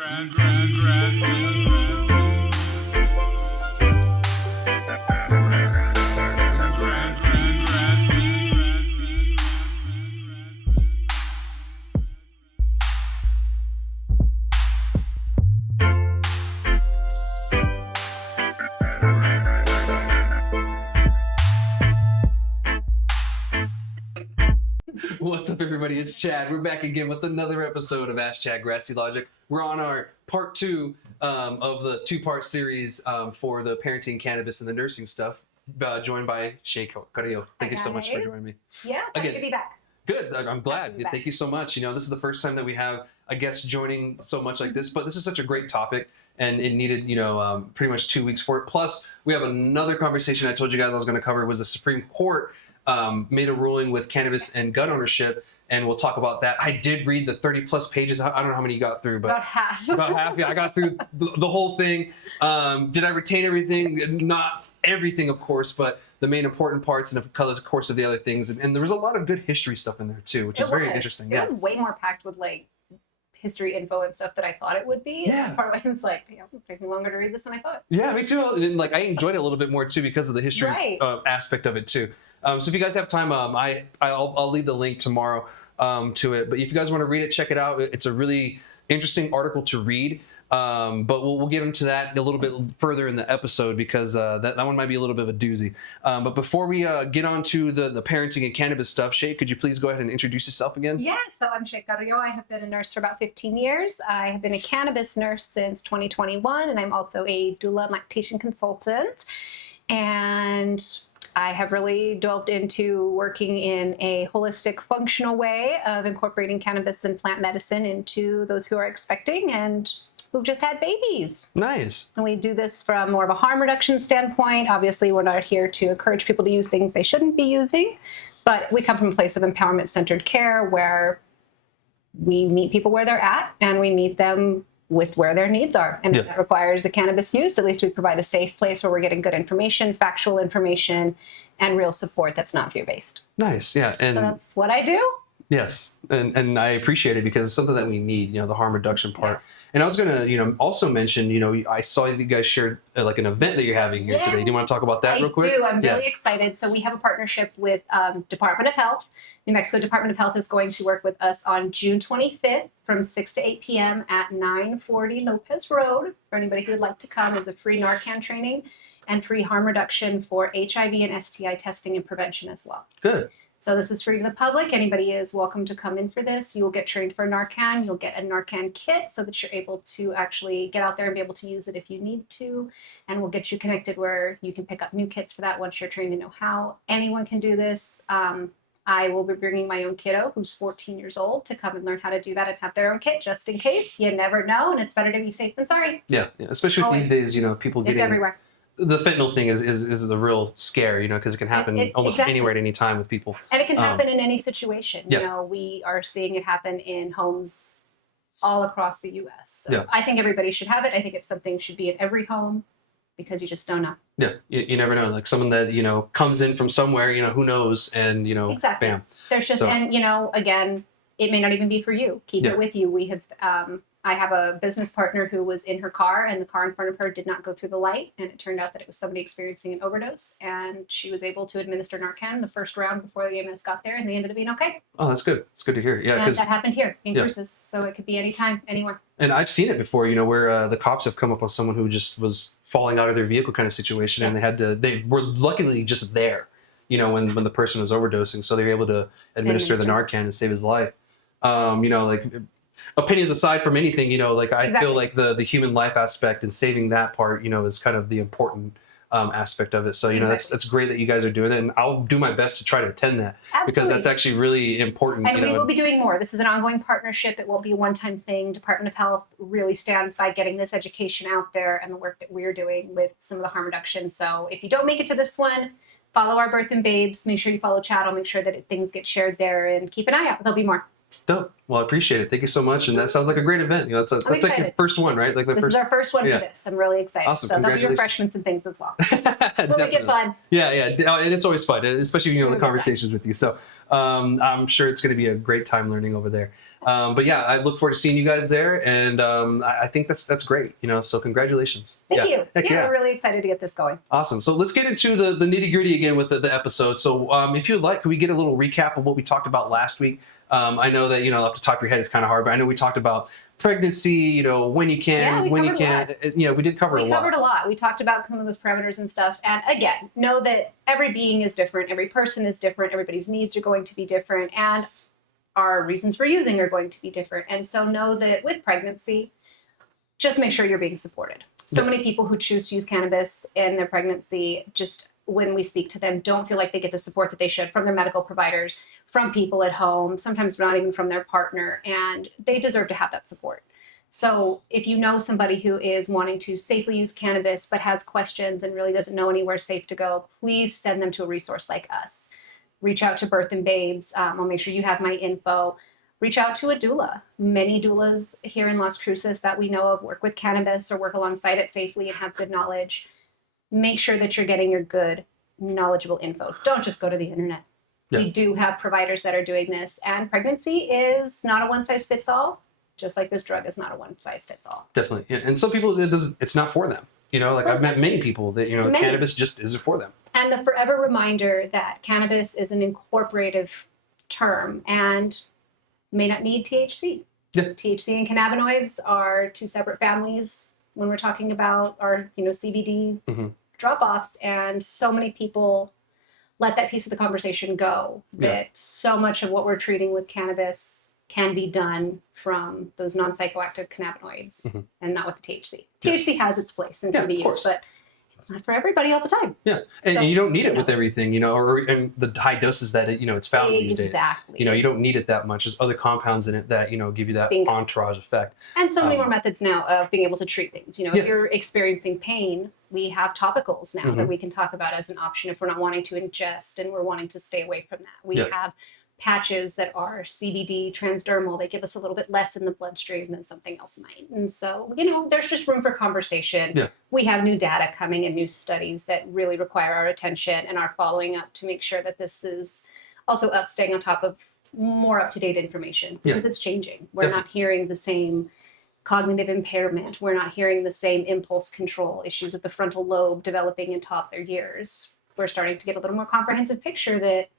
What's up, everybody? It's Chad. We're back again with another episode of Ask Chad Grassy Logic. We're on our part two of the two-part series for the parenting, cannabis, and the nursing stuff, joined by Shay Carrillo. Thank you so much for joining me. Yeah, it's happy to be back. Good. I'm glad. Thank you so much. You know, this is the first time that we have a guest joining so much like this, but this is such a great topic, and it needed, pretty much 2 weeks for it. Plus, we have another conversation I told you guys I was going to cover. Was the Supreme Court made a ruling with cannabis and gun ownership, and we'll talk about that. I did read the 30 plus pages. I don't know how many you got through, but about half. About half. Yeah, I got through the whole thing. Did I retain everything? Not everything, of course, but the main important parts, and of course of the other things. And there was a lot of good history stuff in there too, which is very interesting. It was way more packed with like history info and stuff that I thought it would be. Yeah. And part of it was like, it took me longer to read this than I thought. Yeah, me too. And like I enjoyed it a little bit more too because of the history aspect of it too. So if you guys have time, I'll leave the link tomorrow to it. But if you guys want to read it, check it out. It's a really interesting article to read. But we'll get into that a little bit further in the episode because that one might be a little bit of a doozy. But before we get on to the parenting and cannabis stuff, Shay, could you please go ahead and introduce yourself again? Yeah, so I'm Shay Carrillo. I have been a nurse for about 15 years. I have been a cannabis nurse since 2021, and I'm also a doula and lactation consultant. And I have really delved into working in a holistic, functional way of incorporating cannabis and plant medicine into those who are expecting and who've just had babies. Nice. And we do this from more of a harm reduction standpoint. Obviously, we're not here to encourage people to use things they shouldn't be using, but we come from a place of empowerment-centered care where we meet people where they're at and we meet them with where their needs are. And if that requires a cannabis use, at least we provide a safe place where we're getting good information, factual information, and real support that's not fear-based. Nice, yeah. And so that's what I do. Yes, and I appreciate it because it's something that we need, the harm reduction part. Yes. And I was going to, also mention, I saw you guys shared like an event that you're having here today. Do you want to talk about that real quick? I do. I'm really excited. So we have a partnership with Department of Health. New Mexico Department of Health is going to work with us on June 25th from 6 to 8 p.m. at 940 Lopez Road. For anybody who would like to come, is a free Narcan training and free harm reduction for HIV and STI testing and prevention as well. Good. So this is free to the public. Anybody is welcome to come in for this. You will get trained for Narcan. You'll get a Narcan kit so that you're able to actually get out there and be able to use it if you need to. And we'll get you connected where you can pick up new kits for that once you're trained to know how. Anyone can do this. I will be bringing my own kiddo who's 14 years old to come and learn how to do that and have their own kit just in case. You never know, and it's better to be safe than sorry. Yeah. Especially these days, people getting... It's everywhere. The fentanyl thing is the real scare, because it can happen almost anywhere at any time with people. And it can happen in any situation. Yeah. We are seeing it happen in homes all across the U.S. So yeah. I think everybody should have it. I think it's something should be in every home because you just don't know. Yeah, you never know. Like someone that, comes in from somewhere, who knows, and, exactly. Bam. There's just, and, again, it may not even be for you. Keep it with you. We have... I have a business partner who was in her car and the car in front of her did not go through the light. And it turned out that it was somebody experiencing an overdose. And she was able to administer Narcan the first round before the EMS got there and they ended up being okay. Oh, that's good. It's good to hear. Yeah, and that happened here in Cruces. So it could be anytime, anywhere. And I've seen it before, where the cops have come up on someone who just was falling out of their vehicle kind of situation. And they were luckily just there, when the person was overdosing. So they were able to administer the Narcan and save his life. Opinions aside from anything, I feel like the human life aspect and saving that part, is kind of the important aspect of it. So, that's great that you guys are doing it. And I'll do my best to try to attend that. Absolutely. Because that's actually really important. And we will be doing more. This is an ongoing partnership. It won't be a one-time thing. Department of Health really stands by getting this education out there and the work that we're doing with some of the harm reduction. So if you don't make it to this one, follow our Birth and Babes. Make sure you follow Chad. I'll make sure that things get shared there and keep an eye out. There'll be more. Dope. Well, I appreciate it. Thank you so much. And that sounds like a great event. You know, that's like your first one, right? Like this is our first one for this. I'm really excited. Awesome. So there'll be refreshments and things as well. We'll make it fun. Yeah. And it's always fun, especially, you know, the conversations with you. So I'm sure it's going to be a great time learning over there. But yeah, I look forward to seeing you guys there. And I think that's great, you know, so congratulations. Thank you. Yeah, we're really excited to get this going. Awesome. So let's get into the nitty gritty again with the episode. So if you'd like, could we get a little recap of what we talked about last week? I know that, you know, off the top of your head, it's kind of hard, but I know we talked about pregnancy, you know, when you can, when you can't. You know, we did cover a lot. We covered a lot. We talked about some of those parameters and stuff. And again, know that every being is different. Every person is different. Everybody's needs are going to be different. And our reasons for using are going to be different. And so know that with pregnancy, just make sure you're being supported. So many people who choose to use cannabis in their pregnancy, just when we speak to them, don't feel like they get the support that they should from their medical providers, from people at home, sometimes not even from their partner, and they deserve to have that support. So if you know somebody who is wanting to safely use cannabis but has questions and really doesn't know anywhere safe to go, please send them to a resource like us. Reach out to Birth and Babes. I'll make sure you have my info. Reach out to a doula. Many doulas here in Las Cruces that we know of work with cannabis or work alongside it safely and have good knowledge. Make sure that you're getting your good, knowledgeable info. Don't just go to the internet. Yeah. We do have providers that are doing this, and pregnancy is not a one-size-fits-all, just like this drug is not a one-size-fits-all. Definitely. Yeah. And some people, it's not for them. You know, like I've met many people that, you know, cannabis just isn't for them. And the forever reminder that cannabis is an incorporative term and may not need THC. Yeah. THC and cannabinoids are two separate families when we're talking about our, you know, CBD drop-offs, and so many people let that piece of the conversation go, that so much of what we're treating with cannabis can be done from those non-psychoactive cannabinoids and not with the THC. THC has its place and can be used, but it's not for everybody all the time. Yeah, and you don't need it with everything, you know, and the high doses that it, you know, it's found these days. Exactly. You know, you don't need it that much. There's other compounds in it that, you know, give you that entourage effect. And so many more methods now of being able to treat things. You know, if you're experiencing pain, we have topicals now that we can talk about as an option if we're not wanting to ingest and we're wanting to stay away from that. We have patches that are CBD transdermal. They give us a little bit less in the bloodstream than something else might. And so, you know, there's just room for conversation. Yeah. We have new data coming and new studies that really require our attention and our following up to make sure that this is also us staying on top of more up-to-date information because it's changing. We're not hearing the same cognitive impairment. We're not hearing the same impulse control issues with the frontal lobe developing in toddler years. We're starting to get a little more comprehensive picture that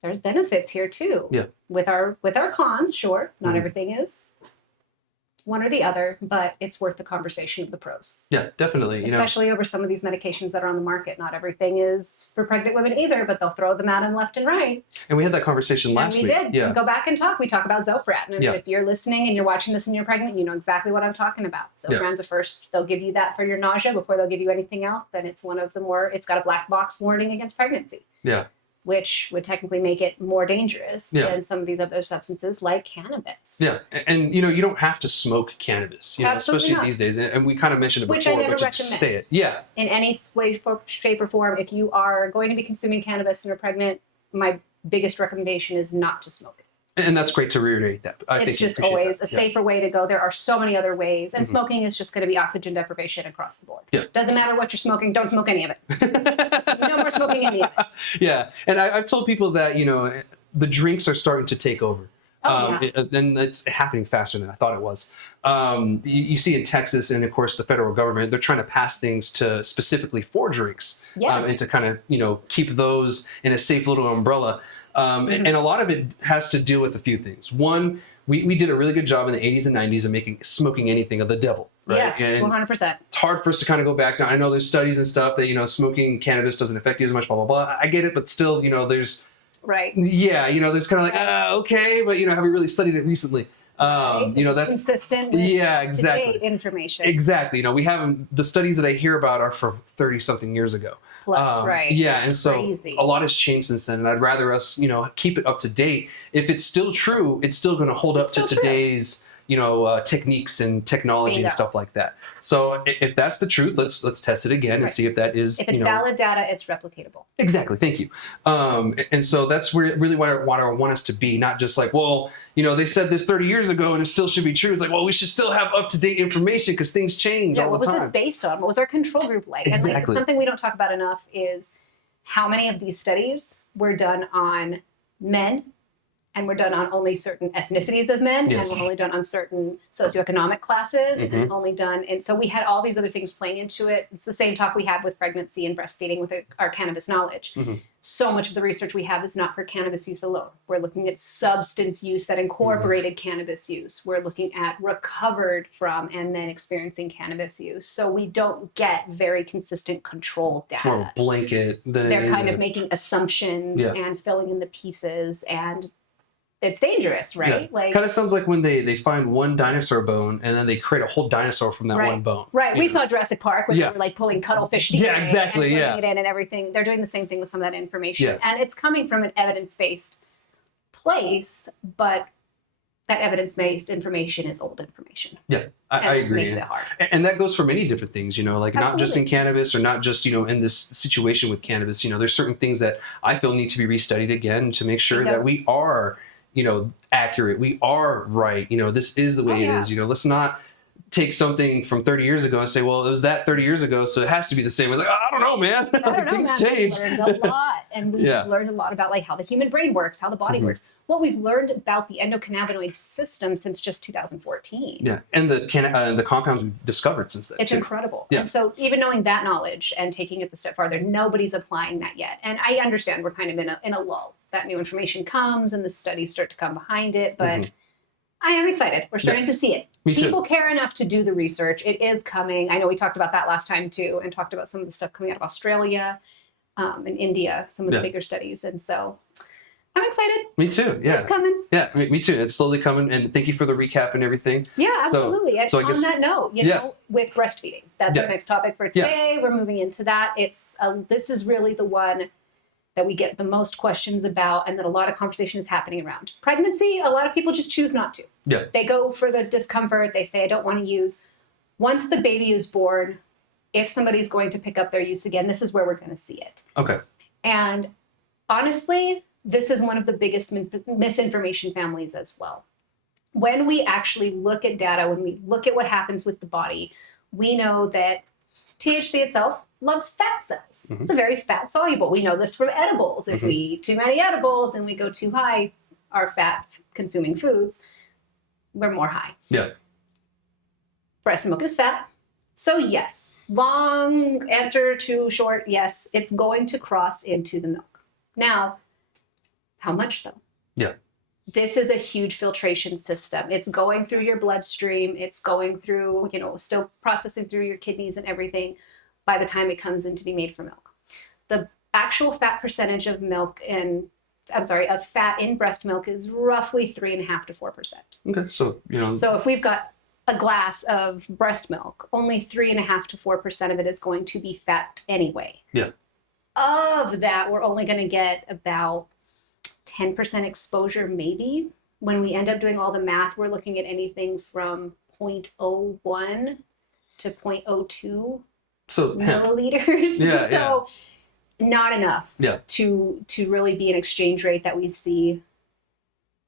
there's benefits here too. Yeah. With our cons, sure, not everything is one or the other, but it's worth the conversation of the pros. Yeah, definitely. Especially over some of these medications that are on the market. Not everything is for pregnant women either, but they'll throw them at them left and right. And we had that conversation last week. We did. Yeah. Go back and talk. We talk about Zofran. And if you're listening and you're watching this and you're pregnant, you know exactly what I'm talking about. Zofran's a first. They'll give you that for your nausea before they'll give you anything else. Then it's one of the more, it's got a black box warning against pregnancy. Yeah. Which would technically make it more dangerous than some of these other substances like cannabis. Yeah, and you know, you don't have to smoke cannabis, you know, especially these days. And we kind of mentioned it before, which I never recommend. Just say it. Yeah. In any way, shape, or form, if you are going to be consuming cannabis and you're pregnant, my biggest recommendation is not to smoke it. And that's great to reiterate that. It's just always a safer way to go. There are so many other ways. And smoking is just going to be oxygen deprivation across the board. Yeah. Doesn't matter what you're smoking. Don't smoke any of it. No more smoking any of it. Yeah. And I've told people that, you know, the drinks are starting to take over. And it's happening faster than I thought it was. You see in Texas and, of course, the federal government, they're trying to pass things to specifically for drinks. Yes. And to kind of, you know, keep those in a safe little umbrella. And a lot of it has to do with a few things. One, we did a really good job in the 80s and 90s of making smoking anything of the devil. Right? Yes, and 100%. It's hard for us to kind of go back down. I know there's studies and stuff that, you know, smoking cannabis doesn't affect you as much, blah, blah, blah. I get it, but still, you know, there's... Right. Yeah, you know, there's kind of like, okay, but, you know, have we really studied it recently? You know, that's consistent with exactly information. Exactly. You know, we haven't, the studies that I hear about are from 30 something years ago. Plus, right. Yeah, and so a lot has changed since then, and I'd rather us, you know, keep it up to date. If it's still true, it's still going to hold up to today's, techniques and technology Bingo. and stuff like that. So if that's the truth, let's test it again and see if that is, if it's valid data, it's replicatable. Exactly. Thank you. And so that's really what I want us to be, not just like, well, they said this 30 years ago and it still should be true. It's like, well, we should still have up-to-date information because things change all the time. What was this based on? What was our control group like? Exactly. And something we don't talk about enough is how many of these studies were done on men, and we're done on only certain ethnicities of men, and we're only done on certain socioeconomic classes, and only done. And so we had all these other things playing into it. It's the same talk we had with pregnancy and breastfeeding with our cannabis knowledge. So much of the research we have is not for cannabis use alone. We're looking at substance use that incorporated cannabis use. We're looking at recovered from and then experiencing cannabis use. So we don't get very consistent control data. It's more of a blanket than they're kind of making assumptions and filling in the pieces, and it's dangerous, right? Yeah. Like, kind of sounds like when they find one dinosaur bone and then they create a whole dinosaur from that one bone. Right. We saw Jurassic Park when they were like pulling cuttlefish DNA exactly. and putting it in and everything. They're doing the same thing with some of that information. And it's coming from an evidence-based place, but that evidence-based information is old information. Yeah, I agree. It makes it hard. And that goes for many different things, like Absolutely. not just in cannabis or not just, in this situation with cannabis. There's certain things that I feel need to be restudied again to make sure that we are accurate. We are right. This is the way it is. Let's not take something from 30 years ago and say, well, it was that 30 years ago, so it has to be the same. It's like, I don't know, man. Things change. We've learned a lot. And we've learned a lot about how the human brain works, how the body works. What we've learned about the endocannabinoid system since just 2014. Yeah. And the compounds we've discovered since then. It's incredible. Yeah. And so even knowing that knowledge and taking it the step farther, nobody's applying that yet. And I understand we're kind of in a lull. That new information comes and the studies start to come behind it, but I am excited. We're starting to see it. People care enough to do the research. It is coming. I know we talked about that last time too, and talked about some of the stuff coming out of Australia and India, some of the bigger studies. And so I'm excited. Me too. Yeah. It's coming. Yeah, me too. It's slowly coming. And thank you for the recap and everything. Yeah, absolutely. And on that note, with breastfeeding, that's our next topic for today. We're moving into that. This is really the one that we get the most questions about and that a lot of conversation is happening around. Pregnancy, a lot of people just choose not to. Yeah. They go for the discomfort. They say, I don't want to use. Once the baby is born, if somebody's going to pick up their use again, this is where we're going to see it. Okay. And honestly, this is one of the biggest misinformation families as well. When we actually look at data, when we look at what happens with the body, we know that THC itself loves fat cells. It's a very fat soluble. We know this from edibles. If we eat too many edibles and we go too high, our fat consuming foods, we're more high. Yeah. Breast milk is fat. So yes, long answer to short, yes, it's going to cross into the milk. Now, how much though? Yeah. This is a huge filtration system. It's going through your bloodstream. It's going through, still processing through your kidneys and everything by the time it comes in to be made for milk. The actual fat percentage of of fat in breast milk is roughly 3.5% to 4%. Okay, so, So if we've got a glass of breast milk, only 3.5% to 4% of it is going to be fat anyway. Yeah. Of that, we're only going to get about 10% exposure maybe. When we end up doing all the math, we're looking at anything from 0.01 to 0.02 milliliters. So not enough to really be an exchange rate that we see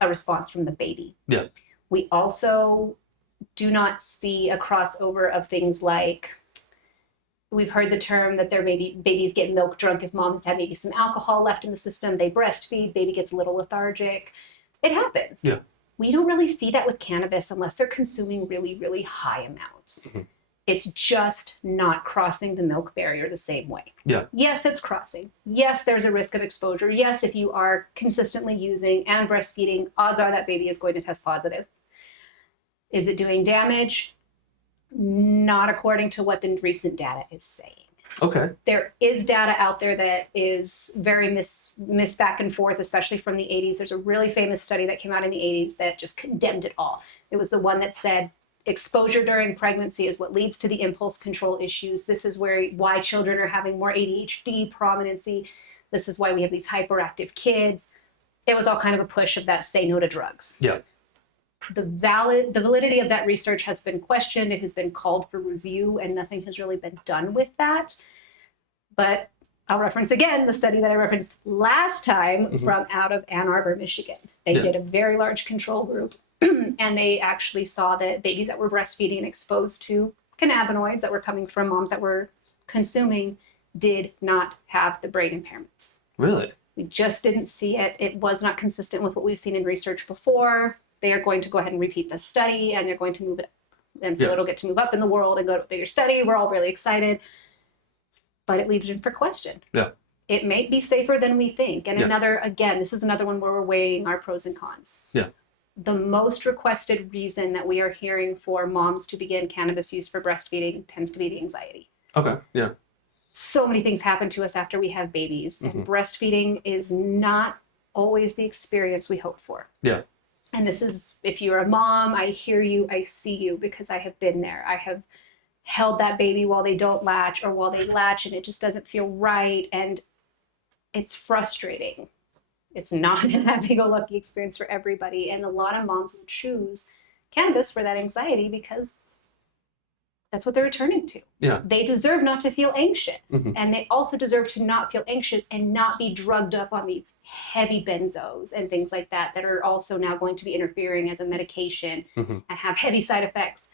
a response from the baby. Yeah. We also do not see a crossover of things like, we've heard the term that there may be babies get milk drunk if mom has had maybe some alcohol left in the system. They breastfeed, baby gets a little lethargic. It happens. Yeah. We don't really see that with cannabis unless they're consuming really, really high amounts. It's just not crossing the milk barrier the same way. Yeah. Yes, it's crossing. Yes, there's a risk of exposure. Yes, if you are consistently using and breastfeeding, odds are that baby is going to test positive. Is it doing damage? Not according to what the recent data is saying. Okay. There is data out there that is very miss back and forth, especially from the 80s. There's a really famous study that came out in the 80s that just condemned it all. It was the one that said exposure during pregnancy is what leads to the impulse control issues. This is why children are having more ADHD prominency. This is why we have these hyperactive kids. It was all kind of a push of that say no to drugs. Yeah. the validity of that research has been questioned. It has been called for review, and nothing has really been done with that. But I'll reference again the study that I referenced last time from out of Ann Arbor, Michigan. They did a very large control group, and they actually saw that babies that were breastfeeding and exposed to cannabinoids that were coming from moms that were consuming did not have the brain impairments. Really? We just didn't see it. It was not consistent with what we've seen in research before. They are going to go ahead and repeat the study, and they're going to move it up. And so it'll get to move up in the world and go to a bigger study. We're all really excited. But it leaves room for question. Yeah. It may be safer than we think. And this is another one where we're weighing our pros and cons. Yeah. The most requested reason that we are hearing for moms to begin cannabis use for breastfeeding tends to be the anxiety. Okay. Yeah. So many things happen to us after we have babies, and breastfeeding is not always the experience we hope for. Yeah. And this is, if you're a mom, I hear you, I see you, because I have been there. I have held that baby while they don't latch, or while they latch and it just doesn't feel right. And it's frustrating. It's not a happy-go-lucky experience for everybody. And a lot of moms will choose cannabis for that anxiety because that's what they're returning to. Yeah. They deserve not to feel anxious. And they also deserve to not feel anxious and not be drugged up on these heavy benzos and things like that that are also now going to be interfering as a medication and have heavy side effects.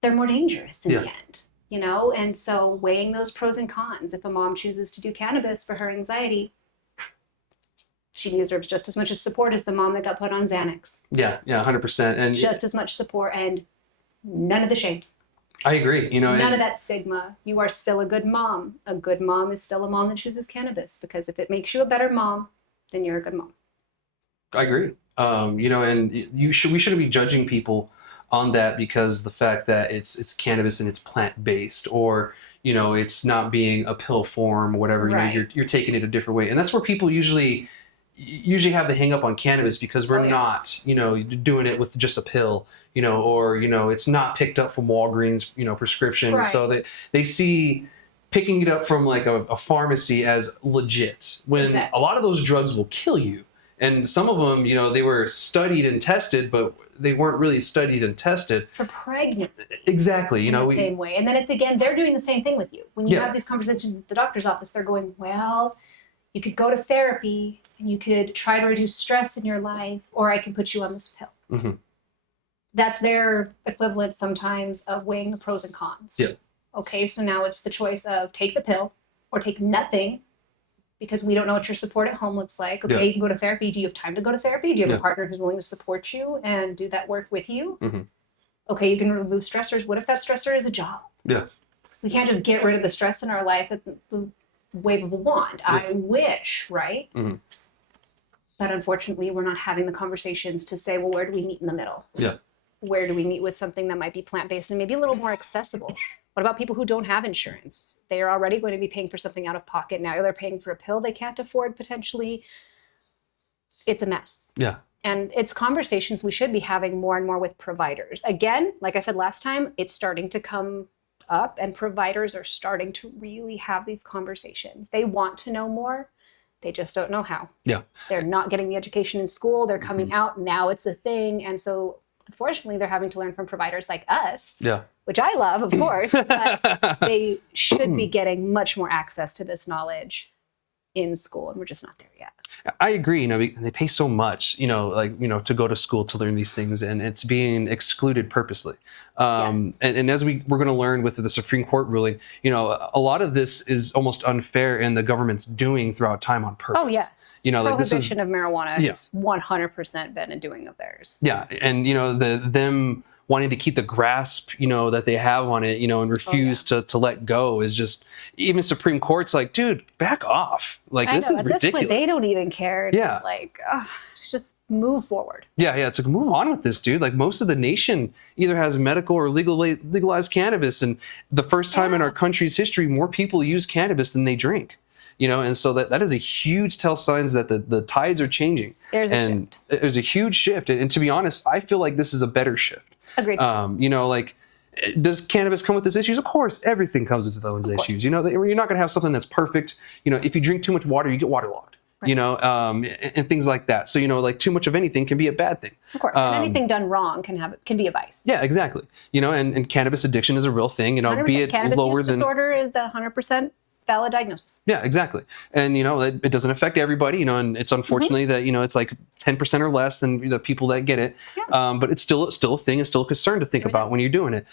They're more dangerous in the end, you know? And so weighing those pros and cons, if a mom chooses to do cannabis for her anxiety, she deserves just as much support as the mom that got put on Xanax. Yeah, 100%. And just as much support and none of the shame. I agree. You know, none of that stigma. You are still a good mom. A good mom is still a mom that chooses cannabis, because if it makes you a better mom, then you're a good mom. I agree. You know, and we shouldn't be judging people on that because the fact that it's cannabis and it's plant-based, or, you know, it's not being a pill form or whatever, you know, you're taking it a different way. And that's where people usually have the hang up on cannabis, because we're not, you know, doing it with just a pill, you know, or, you know, it's not picked up from Walgreens, you know, prescription. Right. So they see picking it up from like a pharmacy as legit, when a lot of those drugs will kill you. And some of them, you know, they were studied and tested, but they weren't really studied and tested for pregnancy. Exactly. You know, the same way. And then it's, again, they're doing the same thing with you. When you have these conversations at the doctor's office, they're going, well, you could go to therapy and you could try to reduce stress in your life, or I can put you on this pill. That's their equivalent sometimes of weighing the pros and cons. Yeah. Okay, so now it's the choice of take the pill or take nothing, because we don't know what your support at home looks like. Okay, you can go to therapy. Do you have time to go to therapy? Do you have a partner who's willing to support you and do that work with you? Okay, you can remove stressors. What if that stressor is a job? Yeah. We can't just get rid of the stress in our life at the wave of a wand. I wish, right? But unfortunately, we're not having the conversations to say, well, where do we meet in the middle? Yeah. Where do we meet with something that might be plant-based and maybe a little more accessible? What about people who don't have insurance? They are already going to be paying for something out of pocket. Now they're paying for a pill they can't afford potentially. It's a mess. Yeah. And it's conversations we should be having more and more with providers. Again, like I said last time, it's starting to come up, and providers are starting to really have these conversations. They want to know more. They just don't know how. Yeah. They're not getting the education in school. They're coming out. Now it's a thing. And so unfortunately, they're having to learn from providers like us, which I love, of course, but they should be getting much more access to this knowledge in school, and we're just not there yet. I agree. You know, they pay so much, you know, like, you know, to go to school to learn these things, and it's being excluded purposely. And as we're going to learn with the Supreme Court ruling, you know, a lot of this is almost unfair, and the government's doing throughout time on purpose. Oh, yes. You know, prohibition of marijuana has 100% been a doing of theirs. Yeah. And, you know, them wanting to keep the grasp, you know, that they have on it, you know, and refuse to let go is just, even Supreme Court's like, dude, back off. Like, this is ridiculous. At this point, they don't even care. It's like, just move forward. Yeah, it's like, move on with this, dude. Like, most of the nation either has medical or legalized cannabis, and the first time in our country's history, more people use cannabis than they drink. You know, and so that is a huge tell signs that the tides are changing. There's a huge shift. And to be honest, I feel like this is a better shift. Agreed. You know, like, does cannabis come with its issues? Of course, everything comes with its own issues. You know, you're not going to have something that's perfect. You know, if you drink too much water, you get waterlogged. you know, and things like that. So, you know, like too much of anything can be a bad thing. Of course, and anything done wrong can be a vice. Yeah, exactly. You know, and cannabis addiction is a real thing, you know, 100%. be it cannabis lower use than... disorder is 100% valid diagnosis. Yeah, exactly. And, you know, it doesn't affect everybody, you know, and it's unfortunately that, you know, it's like 10% or less than the people that get it. Yeah. But it's still a thing. It's still a concern to think about when you're doing it.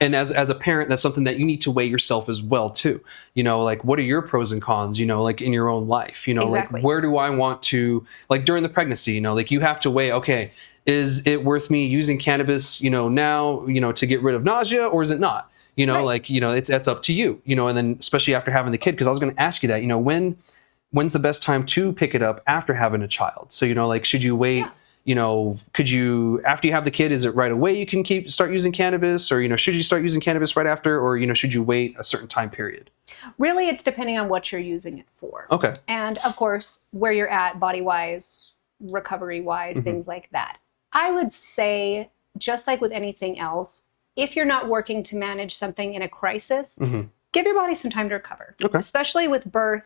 And as a parent, that's something that you need to weigh yourself as well, too. You know, like, what are your pros and cons, you know, like in your own life, you know, like, where do I want to, like during the pregnancy, you know, like you have to weigh, okay, is it worth me using cannabis, you know, now, you know, to get rid of nausea, or is it not? You know, like, you know, that's up to you, you know, and then especially after having the kid, because I was going to ask you that, you know, when's the best time to pick it up after having a child? So, you know, like, should you wait? Yeah. You know, could you, after you have the kid, is it right away you can start using cannabis, or, you know, should you start using cannabis right after, or, you know, should you wait a certain time period? Really, it's depending on what you're using it for. Okay. And of course, where you're at body-wise, recovery-wise, things like that. I would say, just like with anything else, if you're not working to manage something in a crisis, give your body some time to recover. Okay. Especially with birth.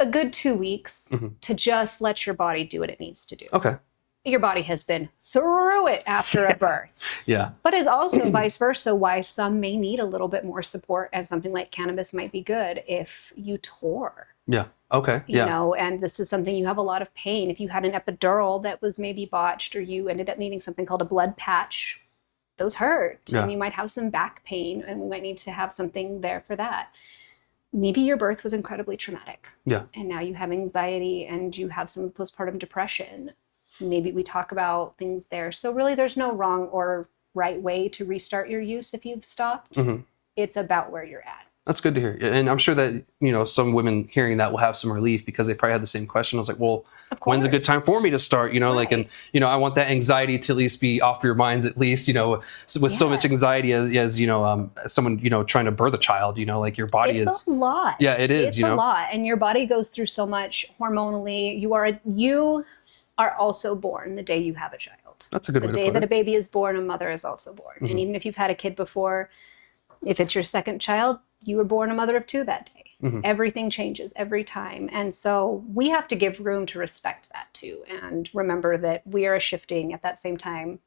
A good 2 weeks to just let your body do what it needs to do. Okay. Your body has been through it after a birth. Yeah. But is also vice versa, why some may need a little bit more support, and something like cannabis might be good if you tore. Yeah. Okay. You know, and this is something you have a lot of pain. If you had an epidural that was maybe botched, or you ended up needing something called a blood patch, those hurt. Yeah. And you might have some back pain, and we might need to have something there for that. Maybe your birth was incredibly traumatic. Yeah. And now you have anxiety and you have some postpartum depression. Maybe we talk about things there. So really there's no wrong or right way to restart your use if you've stopped. It's about where you're at. That's good to hear. And I'm sure that, you know, some women hearing that will have some relief, because they probably had the same question. I was like, well, when's a good time for me to start? You know, like, and, you know, I want that anxiety to at least be off your minds, at least, you know, with so much anxiety as, you know, someone, you know, trying to birth a child, you know, like your body is a lot. Yeah, it is. It's a lot. And your body goes through so much hormonally. You are also born the day you have a child. That's a good way to put it. The day that a baby is born, a mother is also born. And even if you've had a kid before, if it's your second child, you were born a mother of two that day. Everything changes every time. And so we have to give room to respect that too. And remember that we are shifting at that same time,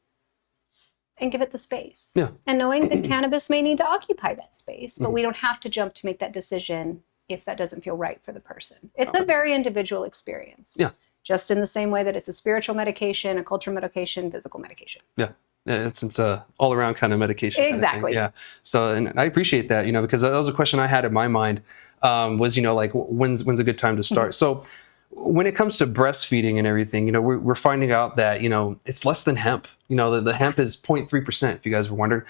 and give it the space. Yeah. And knowing that cannabis may need to occupy that space, but we don't have to jump to make that decision if that doesn't feel right for the person. It's a very individual experience. Yeah. Just in the same way that it's a spiritual medication, a cultural medication, physical medication. Yeah. It's a all around kind of medication. Exactly. Kind of yeah. So, and I appreciate that, you know, because that was a question I had in my mind, was, you know, like, when's a good time to start? So when it comes to breastfeeding and everything, you know, we're finding out that, you know, it's less than hemp. You know, the hemp is 0.3%, if you guys were wondering,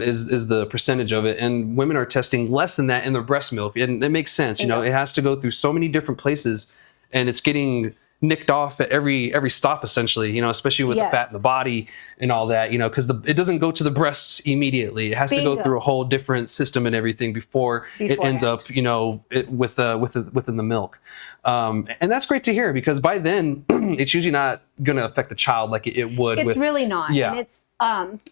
is the percentage of it. And women are testing less than that in their breast milk. And it makes sense. You know, it has to go through so many different places, and it's getting nicked off at every stop, essentially, you know, especially with the fat in the body and all that, you know, because it doesn't go to the breasts immediately. It has to go through a whole different system and everything before it ends up, you know, within the milk. And that's great to hear, because by then it's usually not going to affect the child like it would. It's really not. Yeah. And it's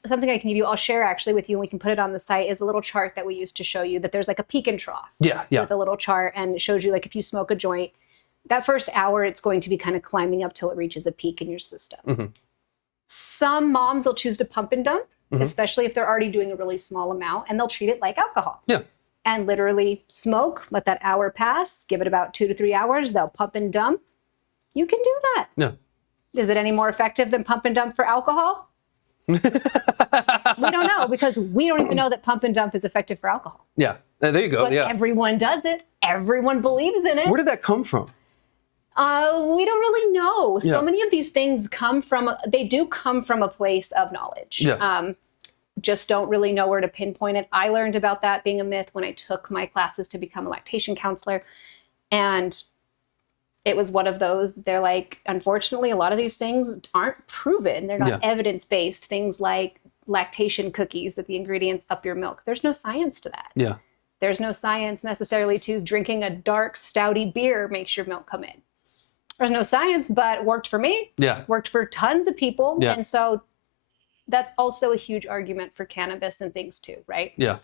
something I can give you. I'll share actually with you, and we can put it on the site, is a little chart that we used to show you that there's like a peak and trough. Yeah. Yeah. With a little chart, and it shows you, like, if you smoke a joint, that first hour, it's going to be kind of climbing up till it reaches a peak in your system. Some moms will choose to pump and dump, especially if they're already doing a really small amount, and they'll treat it like alcohol. Yeah. And literally smoke, let that hour pass, give it about 2 to 3 hours, they'll pump and dump. You can do that. Yeah. Is it any more effective than pump and dump for alcohol? We don't know, because we don't even know that pump and dump is effective for alcohol. Yeah. There you go. But everyone does it. Everyone believes in it. Where did that come from? We don't really know. So many of these things come from a place of knowledge. Yeah. Just don't really know where to pinpoint it. I learned about that being a myth when I took my classes to become a lactation counselor. And it was one of those, they're like, unfortunately, a lot of these things aren't proven. They're not evidence-based. Things like lactation cookies, that the ingredients up your milk. There's no science to that. Yeah. There's no science necessarily to drinking a dark, stouty beer makes your milk come in. There's no science, but worked for me. Yeah. Worked for tons of people. Yeah. And so that's also a huge argument for cannabis and things too, right? Yeah.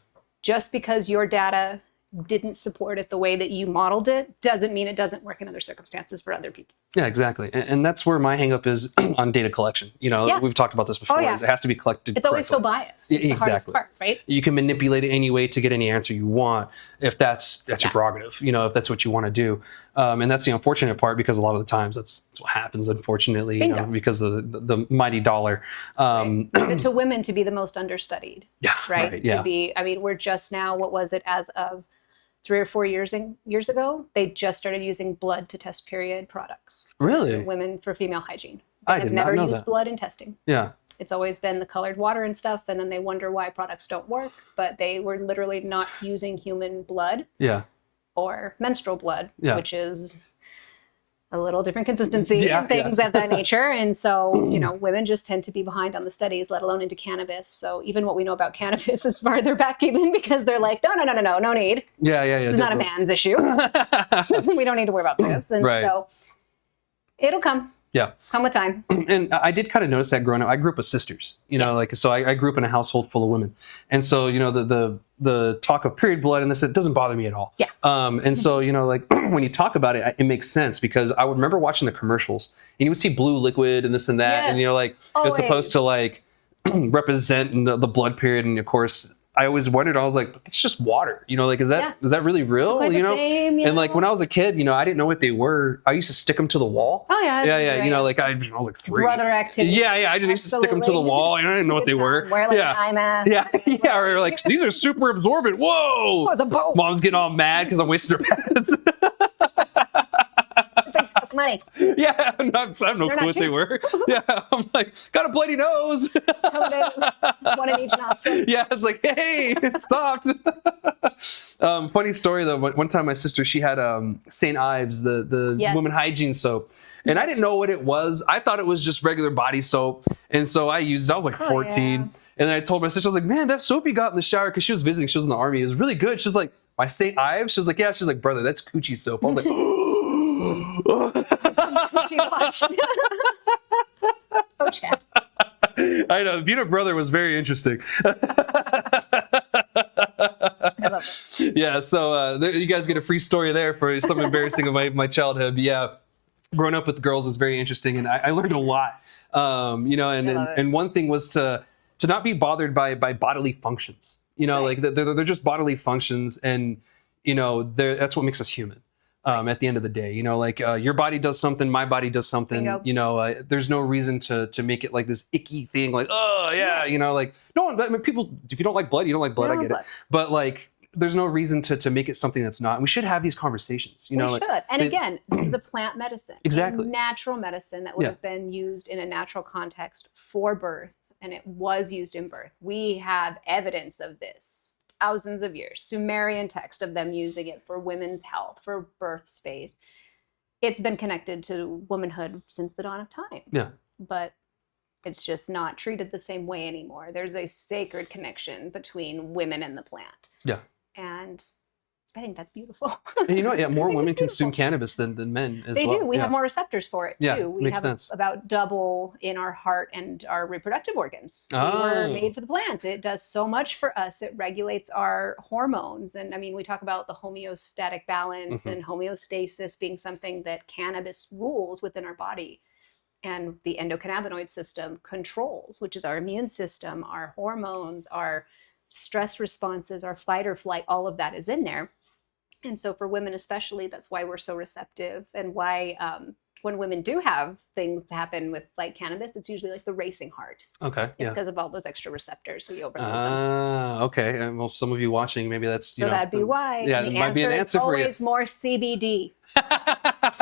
Just because your data didn't support it the way that you modeled it doesn't mean it doesn't work in other circumstances for other people. Yeah, exactly. And that's where my hang up is on data collection. You know, we've talked about this before. Is it has to be collected. It's always so biased. It's the hardest part, right? You can manipulate it any way to get any answer you want if that's your prerogative, you know, if that's what you want to do. And that's the unfortunate part, because a lot of the times that's what happens, unfortunately, you know, because of the mighty dollar. But to women to be the most understudied. Yeah. Right. To be, I mean, we're just now, what was it, as of 3 or 4 years ago, they just started using blood to test period products. Really? For women, for female hygiene. I They have did not never know used that. blood in testing. Yeah. It's always been the colored water and stuff, and then they wonder why products don't work, but they were literally not using human blood or menstrual blood, which is a little different consistency and things of that nature. And so, you know, women just tend to be behind on the studies, let alone into cannabis. So even what we know about cannabis is farther back, even, because they're like, no need. Yeah. It's not a man's issue. We don't need to worry about this. And so it'll come. Yeah. Come with time. And I did kind of notice that growing up. I grew up with sisters, you know, like, so I grew up in a household full of women. And so, you know, the talk of period blood and this, it doesn't bother me at all. Yeah. And so, you know, like when you talk about it, it makes sense, because I would remember watching the commercials and you would see blue liquid and this and that. And, you know, like it was supposed to like represent the blood period. And of course, I always wondered, I was like, it's just water, you know, like, is that really real? You know? And like when I was a kid, you know, I didn't know what they were. I used to stick them to the wall. Oh yeah. Yeah. You know, like I was like 3. Brother activity. Yeah. I just used to stick them to the wall. And I didn't know what they were. Wear like an eye mask. Yeah. Or like, these are super absorbent. Whoa. Oh, it's a boat. Mom's getting all mad because I'm wasting her pads. Things cost money. Yeah, I have no clue what they were. Yeah, I'm like, got a bloody nose. One in each nostril. Yeah, it's like, hey, it stopped. Funny story though. One time my sister, she had St. Ives, the woman hygiene soap. And I didn't know what it was. I thought it was just regular body soap. And so I used it. I was like 14. And then I told my sister, I was like, man, that soap you got in the shower, because she was visiting, she was in the army, it was really good. She's like, my St. Ives? She's like, yeah. She's like, brother, that's coochie soap. I was like, She watched. Oh, Chad. I know. Being a brother was very interesting. I love it. Yeah, so you guys get a free story there for something embarrassing of my childhood. But yeah, growing up with girls was very interesting, and I learned a lot. You know, and one thing was to not be bothered by bodily functions. You know, like they're just bodily functions, and you know, that's what makes us human. At the end of the day, you know, like your body does something, my body does something. Bingo. You know, there's no reason to make it like this icky thing. Like, oh yeah, you know, like no one. I mean, people, if you don't like blood, you don't like blood. I get it, but like, there's no reason to make it something that's not. And we should have these conversations. You know, we should. And again, this is the plant medicine, exactly, natural medicine that would have been used in a natural context for birth, and it was used in birth. We have evidence of this. Thousands of years, Sumerian text of them using it for women's health, for birth space. It's been connected to womanhood since the dawn of time. Yeah. But it's just not treated the same way anymore. There's a sacred connection between women and the plant. Yeah. And I think that's beautiful. And you know, more women consume cannabis than men as well. They do. We have more receptors for it too. Yeah, we have sense. About double in our heart and our reproductive organs. We were made for the plant. It does so much for us. It regulates our hormones. And I mean, we talk about the homeostatic balance and homeostasis being something that cannabis rules within our body. And the endocannabinoid system controls, which is our immune system, our hormones, our stress responses, our fight or flight, all of that is in there. And so for women especially, that's why we're so receptive, and why when women do have things happen with like cannabis, it's usually like the racing heart. Okay. It's because of all those extra receptors we overload them. Okay. And well, some of you watching, maybe that's, so that'd be why. Yeah, it might be an answer for you. Always more CBD.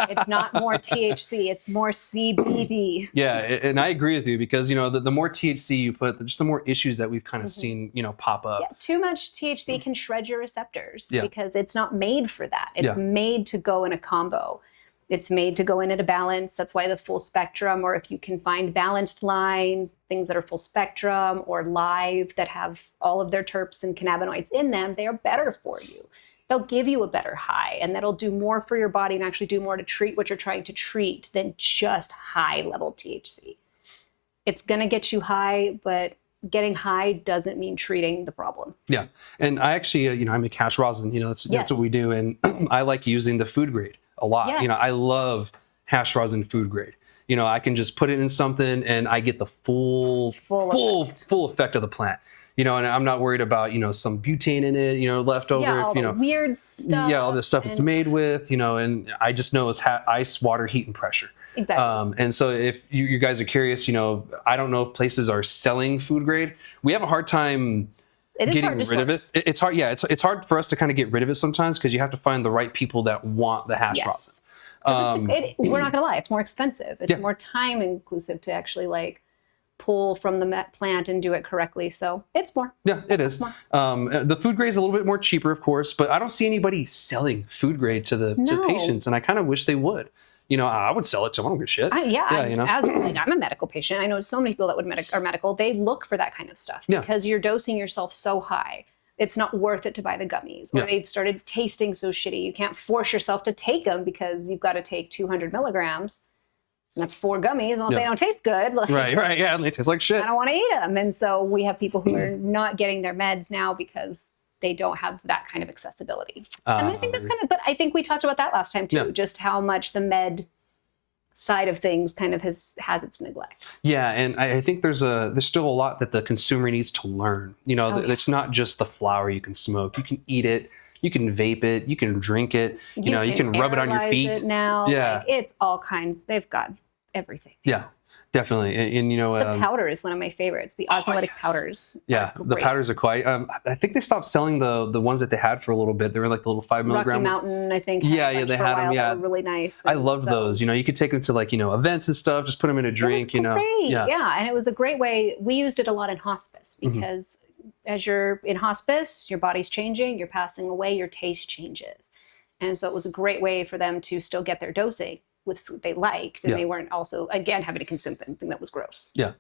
It's not more THC, it's more CBD. Yeah, and I agree with you, because you know the more THC you put, just the more issues that we've kind of seen, you know, pop up. Yeah, too much THC can shred your receptors because it's not made for that. It's made to go in a combo. It's made to go in at a balance. That's why the full spectrum, or if you can find balanced lines, things that are full spectrum or live that have all of their terps and cannabinoids in them, they are better for you. They'll give you a better high, and that'll do more for your body and actually do more to treat what you're trying to treat than just high level THC. It's going to get you high, but getting high doesn't mean treating the problem. Yeah. And I actually, I make hash rosin, that's what we do. And I like using the food grade a lot. Yes. I love hash rosin food grade. I can just put it in something and I get the full effect of the plant. And I'm not worried about, some butane in it, left over. Yeah, all the weird stuff. Yeah, all the stuff it's made with, and I just know it's ice, water, heat, and pressure. Exactly. And so if you guys are curious, I don't know if places are selling food grade. We have a hard time getting rid of it. It's hard. Yeah, it's hard for us to kind of get rid of it sometimes because you have to find the right people that want the hash rosin. We're not gonna lie, it's more expensive. It's more time inclusive to actually pull from the plant and do it correctly. So it's more. Yeah, it is. The food grade is a little bit more cheaper, of course, but I don't see anybody selling food grade to patients, and I kind of wish they would. I would sell it to them. I don't give a shit. I'm a medical patient. I know so many people that are medical. They look for that kind of stuff because you're dosing yourself so high. It's not worth it to buy the gummies, or they've started tasting so shitty. You can't force yourself to take them because you've got to take 200 milligrams. And that's 4 gummies. Well, if they don't taste good. Right. Yeah, and they taste like shit. I don't want to eat them. And so we have people who are not getting their meds now because they don't have that kind of accessibility. And I think that's but I think we talked about that last time too, just how much the med side of things kind of has its neglect. Yeah, and I think there's still a lot that the consumer needs to learn. It's not just the flower you can smoke. You can eat it, you can vape it, you can drink it, you can rub it on your feet. It now. Yeah. It's all kinds. They've got everything. Yeah. Definitely. And the powder is one of my favorites. The osmolytic powders. Yeah, the powders are quite. I think they stopped selling the ones that they had for a little bit. They were like the little 5 milligram. Rocky Mountain, I think. They had them. Yeah, they were really nice. I loved those. You could take them to events and stuff. Just put them in a drink. Great. Yeah, and it was a great way. We used it a lot in hospice because as you're in hospice, your body's changing, you're passing away, your taste changes, and so it was a great way for them to still get their dosing with food they liked, and they weren't also, again, having to consume something that was gross. Yeah,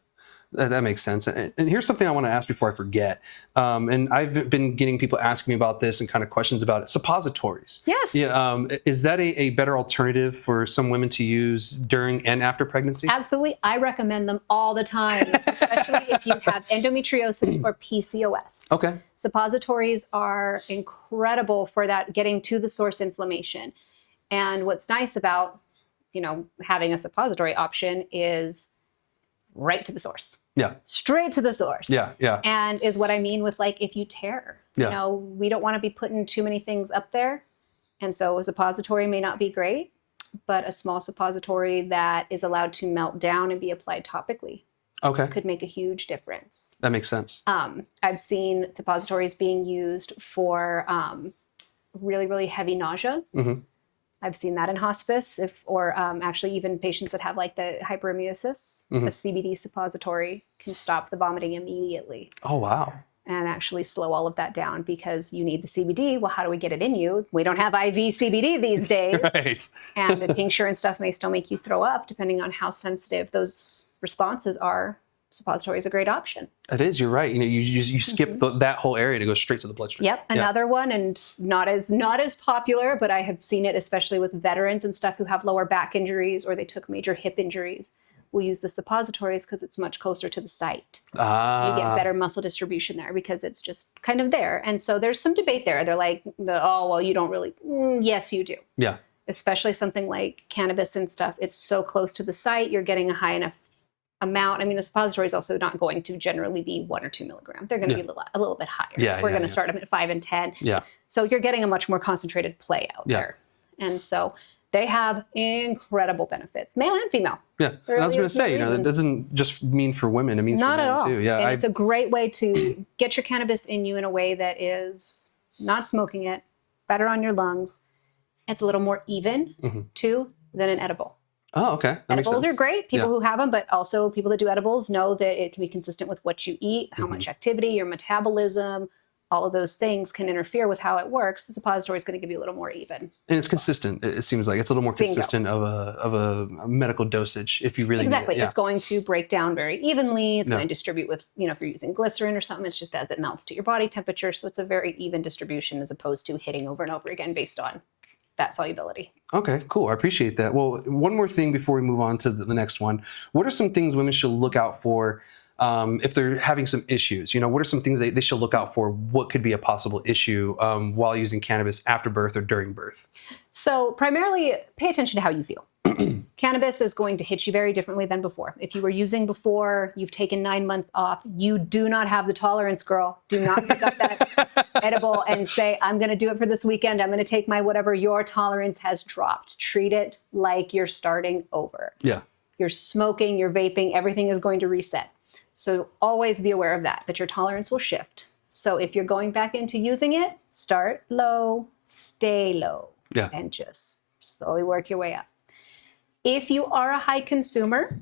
that makes sense. And here's something I want to ask before I forget. And I've been getting people asking me about this and kind of questions about it. Suppositories. Yes. Yeah. Is that a better alternative for some women to use during and after pregnancy? Absolutely. I recommend them all the time, especially if you have endometriosis or PCOS. Okay. Suppositories are incredible for that, getting to the source inflammation. And what's nice about having a suppository option is right to the source. Yeah. Straight to the source. Yeah. And is what I mean with if you tear, we don't want to be putting too many things up there. And so a suppository may not be great, but a small suppository that is allowed to melt down and be applied topically could make a huge difference. That makes sense. I've seen suppositories being used for really, really heavy nausea. Mm-hmm. I've seen that in hospice, or actually even patients that have the hyperemesis. A CBD suppository can stop the vomiting immediately. Oh, wow. And actually slow all of that down because you need the CBD. Well, how do we get it in you? We don't have IV CBD these days. Right. And the tincture and stuff may still make you throw up depending on how sensitive those responses are. Suppository is a great option. It is. You're right. You skip that whole area to go straight to the bloodstream. Yep. Another one, and not as popular, but I have seen it especially with veterans and stuff who have lower back injuries or they took major hip injuries. We'll use the suppositories because it's much closer to the site. You get better muscle distribution there because it's just kind of there. And so there's some debate there. They're like, you don't really. Yes, you do. Yeah. Especially something like cannabis and stuff. It's so close to the site. You're getting a high enough amount. I mean, the suppository is also not going to generally be 1 or 2 milligrams. They're going to be a little bit higher. We're going to start them at 5 and 10. Yeah. So you're getting a much more concentrated play out there. And so they have incredible benefits, male and female. Yeah. And I was going to say, that doesn't just mean for women. It means not for men at all. too. Yeah. And it's a great way to get your cannabis in you in a way that is not smoking it, better on your lungs. It's a little more even too than an edible. Oh, okay. That edibles are great. People who have them, but also people that do edibles know that it can be consistent with what you eat, how much activity, your metabolism, all of those things can interfere with how it works. The suppository is going to give you a little more even. And it's consistent. It seems like it's a little more consistent of a medical dosage if you really exactly. Need it. Yeah. It's going to break down very evenly. It's going to distribute with, if you're using glycerin or something, it's just as it melts to your body temperature. So it's a very even distribution as opposed to hitting over and over again based on that solubility. Okay, cool. I appreciate that. Well, one more thing before we move on to the next one. What are some things women should look out for if they're having some issues, what are some things they should look out for? What could be a possible issue while using cannabis after birth or during birth? So primarily pay attention to how you feel. Cannabis is going to hit you very differently than before. If you were using before, you've taken 9 months off, you do not have the tolerance, girl. Do not pick up that edible and say, I'm going to do it for this weekend. I'm going to take my whatever. Your tolerance has dropped. Treat it like you're starting over. Yeah. You're smoking, you're vaping, everything is going to reset. So always be aware of that your tolerance will shift. So if you're going back into using it, start low, stay low, and just slowly work your way up. If you are a high consumer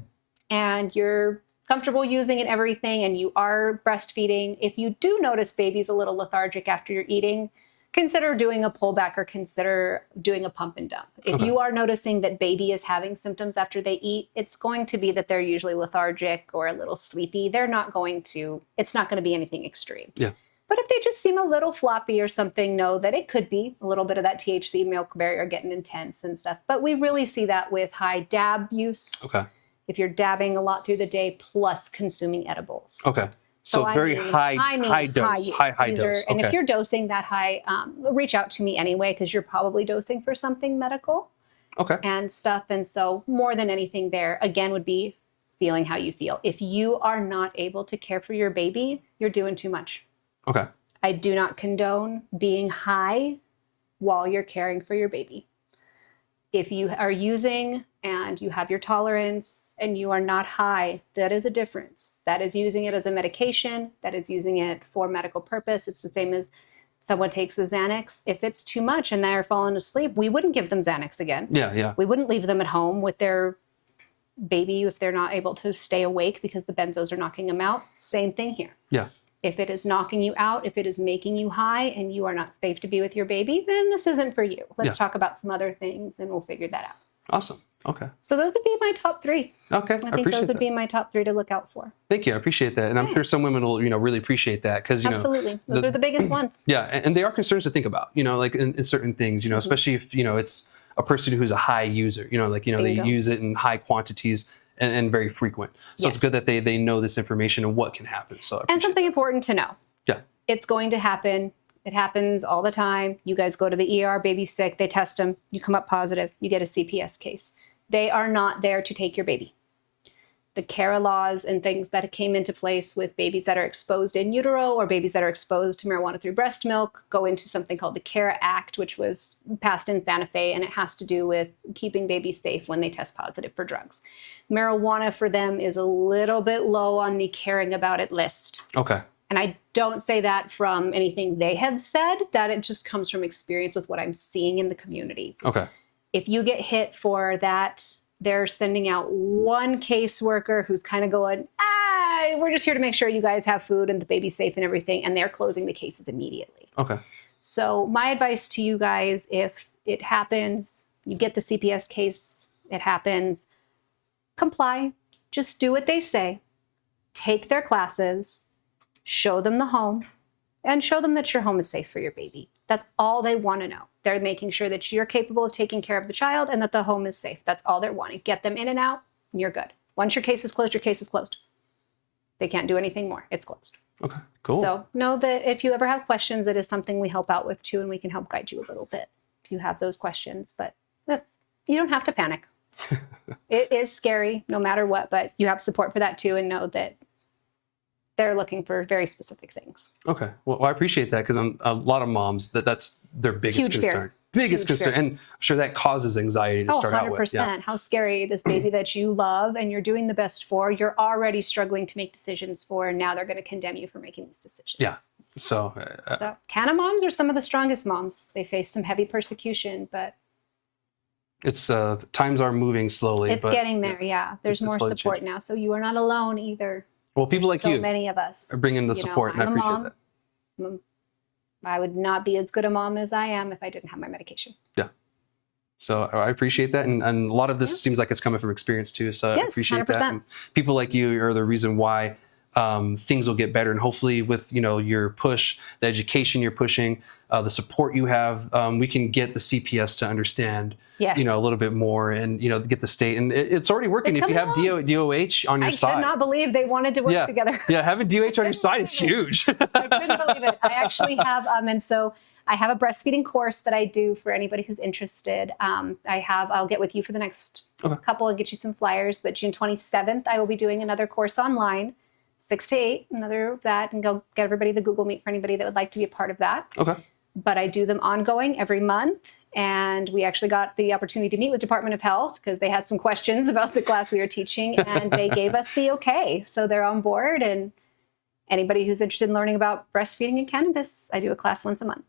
and you're comfortable using it, everything, and you are breastfeeding, if you do notice baby's a little lethargic after you're eating, consider doing a pullback or consider doing a pump and dump. If you are noticing that baby is having symptoms after they eat, it's going to be that they're usually lethargic or a little sleepy. It's not going to be anything extreme. Yeah. But if they just seem a little floppy or something, know that it could be a little bit of that THC milk barrier getting intense and stuff. But we really see that with high dab use. Okay. If you're dabbing a lot through the day plus consuming edibles. Okay. So very high dose. Okay. And if you're dosing that high, reach out to me anyway, because you're probably dosing for something medical. Okay. And stuff. And so more than anything there, again, would be feeling how you feel. If you are not able to care for your baby, you're doing too much. Okay. I do not condone being high while you're caring for your baby. If you are using and you have your tolerance and you are not high, that is a difference. That is using it as a medication. That is using it for medical purpose. It's the same as someone takes a Xanax. If it's too much and they're falling asleep, we wouldn't give them Xanax again. Yeah. We wouldn't leave them at home with their baby if they're not able to stay awake because the benzos are knocking them out. Same thing here. Yeah. If it is knocking you out, if it is making you high and you are not safe to be with your baby, then this isn't for you. Let's talk about some other things and we'll figure that out. Awesome. Okay. So those would be my top 3. Okay. I think those would be my top 3 to look out for. Thank you. I appreciate that. And I'm sure some women will, really appreciate that because, Absolutely. Those are the biggest ones. Yeah. And they are concerns to think about, like in certain things, especially if, it's a person who's a high user, they use it in high quantities and very frequent. So it's good that they know this information and what can happen. So and something important to know. Yeah. It's going to happen. It happens all the time. You guys go to the ER, baby's sick, they test them, you come up positive, you get a CPS case. They are not there to take your baby. The CARA laws and things that came into place with babies that are exposed in utero or babies that are exposed to marijuana through breast milk go into something called the CARA Act, which was passed in Santa Fe, and it has to do with keeping babies safe when they test positive for drugs. Marijuana for them is a little bit low on the caring about it list. Okay. And I don't say that from anything they have said, that it just comes from experience with what I'm seeing in the community. Okay. If you get hit for that, they're sending out one caseworker who's kind of going, we're just here to make sure you guys have food and the baby's safe and everything. And they're closing the cases immediately. Okay. So my advice to you guys, if it happens, you get the CPS case, it happens, comply. Just do what they say. Take their classes, show them the home, and show them that your home is safe for your baby. That's all they want to know. They're making sure that you're capable of taking care of the child and that the home is safe. That's all they're wanting. Get them in and out, and you're good. Once your case is closed, your case is closed. They can't do anything more. It's closed. Okay, cool. So know that if you ever have questions, it is something we help out with too, and we can help guide you a little bit if you have those questions. But you don't have to panic. It is scary no matter what, but you have support for that too, and know that they're looking for very specific things. Okay. Well, I appreciate that because a lot of moms, that's their biggest Huge concern. Fear. Biggest Huge concern. fear. And I'm sure that causes anxiety to start 100%. out with. Yeah. How scary, this baby that you love and you're doing the best for, you're already struggling to make decisions for, and now they're going to condemn you for making these decisions. Yeah. So Canna moms are some of the strongest moms. They face some heavy persecution, but it's times are moving slowly. It's getting there. Yeah. There's more slowly support changing. now. So you are not alone either. Well, people like you So many of us are bringing the support, and I appreciate mom. that. I would not be as good a mom as I am if I didn't have my medication. Yeah. So I appreciate that. And a lot of this seems like it's coming from experience too. So I Yes, appreciate 100%. that. And people like you are the reason why things will get better. And hopefully with, your push, the education you're pushing, the support you have, we can get the CPS to understand, a little bit more and, get the state. And it's already working. If you have DOH on your side. I cannot believe they wanted to work together. Yeah, having DOH on your side is huge. I couldn't believe it. I actually have, and so I have a breastfeeding course that I do for anybody who's interested. I'll get with you for the next couple and get you some flyers, but June 27th, I will be doing another course online, 6 to 8, another that, and go get everybody the Google Meet for anybody that would like to be a part of that. Okay. But I do them ongoing every month. And we actually got the opportunity to meet with Department of Health because they had some questions about the class we were teaching, and they gave us the okay. So they're on board, and anybody who's interested in learning about breastfeeding and cannabis, I do a class once a month.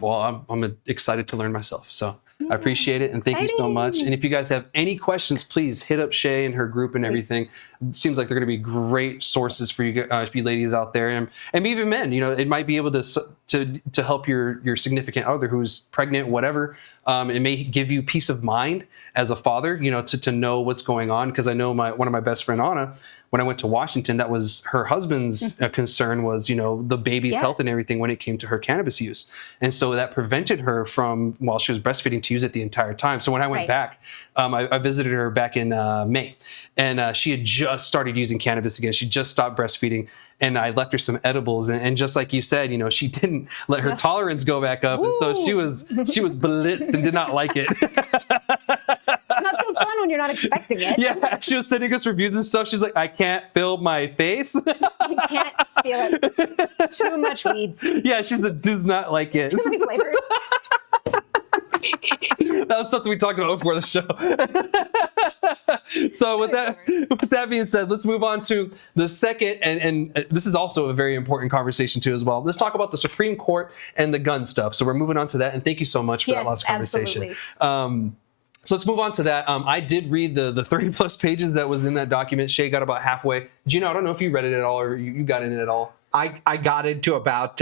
Well, I'm excited to learn myself. So I appreciate it. And thank you so much. And if you guys have any questions, please hit up Shay and her group and everything. It seems like they're going to be great sources for you ladies out there. And even men, it might be able to help your significant other who's pregnant, whatever. It may give you peace of mind as a father, to know what's going on. Because I know one of my best friend, Anna, when I went to Washington, that was her husband's concern was, the baby's health and everything when it came to her cannabis use. And so that prevented her from, while she was breastfeeding, to use it the entire time. So when I went back, I visited her back in May, and she had just started using cannabis again. She just stopped breastfeeding. And I left her some edibles, and just like you said, she didn't let her tolerance go back up, and so she was blitzed and did not like it. It's not so fun when you're not expecting it. Yeah, she was sending us reviews and stuff. She's like, I can't feel my face. You can't feel it. Too much weeds. Yeah, she does not like it. Too many flavors. That was something we talked about before the show. So with that being said, let's move on to the second, and this is also a very important conversation too as well. Let's talk about the Supreme Court and the gun stuff. So we're moving on to that, and thank you so much for that last conversation. So let's move on to that. I did read the 30 plus pages that was in that document. Shay got about halfway. Gino, I don't know if you read it at all or you got in it at all. I got into about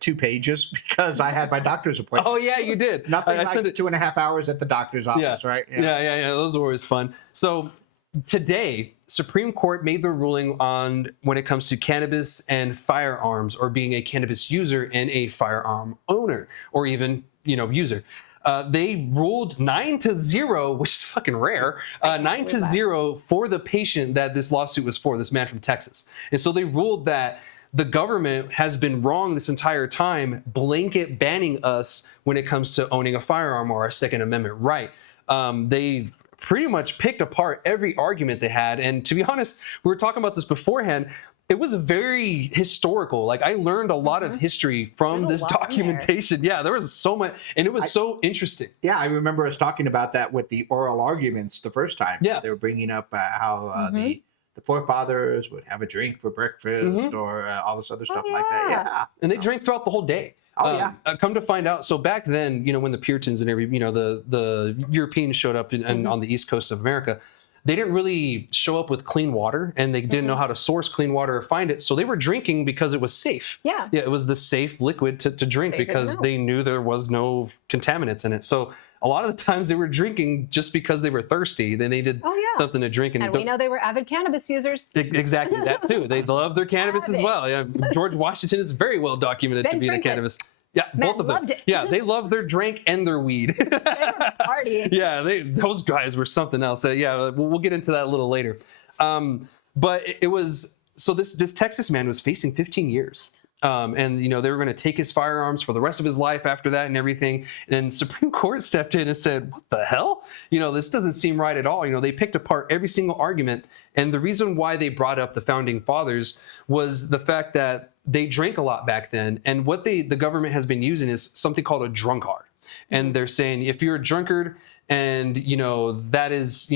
2 pages because I had my doctor's appointment. Oh yeah, you did. Nothing like 2.5 hours at the doctor's office, right? Yeah. Those were always fun. So today, Supreme Court made the ruling on when it comes to cannabis and firearms, or being a cannabis user and a firearm owner, or even user. They ruled 9-0, which is fucking rare, 9-0 for the patient that this lawsuit was for, this man from Texas. And so they ruled that the government has been wrong this entire time, blanket banning us when it comes to owning a firearm or a Second Amendment right. They pretty much picked apart every argument they had. And to be honest, we were talking about this beforehand. It was very historical. Like, I learned a lot of history from this documentation. Yeah, there was so much, and it was so interesting. Yeah, I remember us talking about that with the oral arguments the first time. Yeah. They were bringing up how the forefathers would have a drink for breakfast or all this other stuff like that. Yeah. And they drank throughout the whole day. Oh, yeah. Come to find out, so back then, when the Puritans and the Europeans showed up on the East Coast of America, they didn't really show up with clean water, and they didn't know how to source clean water or find it. So they were drinking because it was safe. Yeah, it was the safe liquid to drink because they knew there was no contaminants in it. So a lot of the times they were drinking just because they were thirsty. They needed something to drink. And we know they were avid cannabis users. Exactly, that too. They love their cannabis as well. Yeah, George Washington is very well documented to be a cannabis. Yeah, both of them. Loved it. Yeah, they loved their drink and their weed. They were partying. Yeah, those guys were something else. Yeah, we'll get into that a little later. But it was, so this Texas man was facing 15 years. And they were going to take his firearms for the rest of his life after that and everything. And then Supreme Court stepped in and said, what the hell? This doesn't seem right at all. They picked apart every single argument. And the reason why they brought up the founding fathers was the fact that they drank a lot back then. And what the government has been using is something called a drunkard. And they're saying, if you're a drunkard and, that is,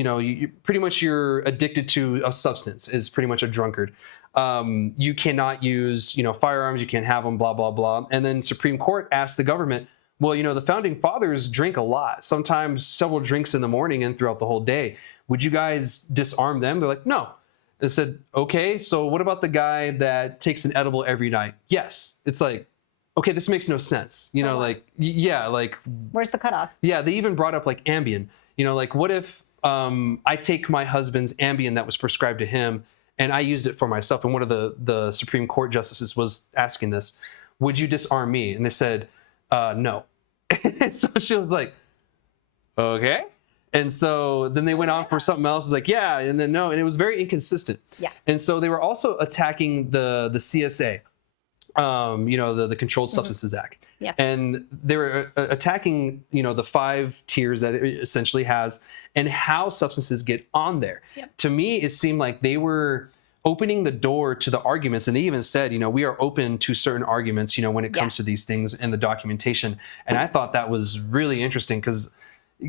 pretty much you're addicted to a substance is pretty much a drunkard. You cannot use, firearms, you can't have them, blah, blah, blah. And then Supreme Court asked the government, well, the founding fathers drink a lot, sometimes several drinks in the morning and throughout the whole day. Would you guys disarm them? They're like, no. They said, okay, so what about the guy that takes an edible every night? Yes. It's like, okay, this makes no sense. Where's the cutoff? Yeah, they even brought up like Ambien. Like, what if I take my husband's Ambien that was prescribed to him, And I used it for myself. And one of the Supreme Court justices was asking this, would you disarm me? And they said, no. So she was like, okay. And so then they went on for something else. It's like, yeah, and then no. And it was very inconsistent. Yeah. And so they were also attacking the CSA, the Controlled Substances Act. Yes. And they were attacking, the 5 tiers that it essentially has and how substances get on there. Yep. To me, it seemed like they were opening the door to the arguments. And they even said, we are open to certain arguments, when it comes to these things and the documentation. And I thought that was really interesting because